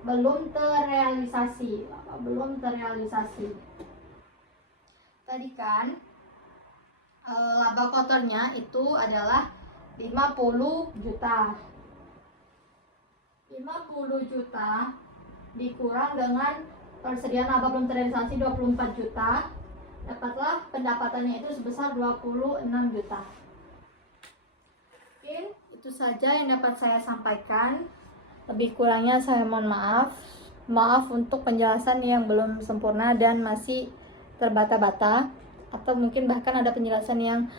belum terrealisasi. Tadi kan laba kotornya itu adalah 50 juta. 50 juta dikurang dengan persediaan laba belum terrealisasi 24 juta, dapatlah pendapatannya itu sebesar 26 juta. Oke, itu saja yang dapat saya sampaikan. Lebih kurangnya saya mohon maaf. Maaf untuk penjelasan yang belum sempurna dan masih terbata-bata, atau mungkin bahkan ada penjelasan yang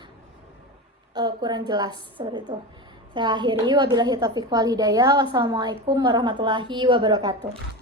kurang jelas seperti itu. Saya akhiri, wabillahi taufiq wal hidayah. Wassalamualaikum warahmatullahi wabarakatuh.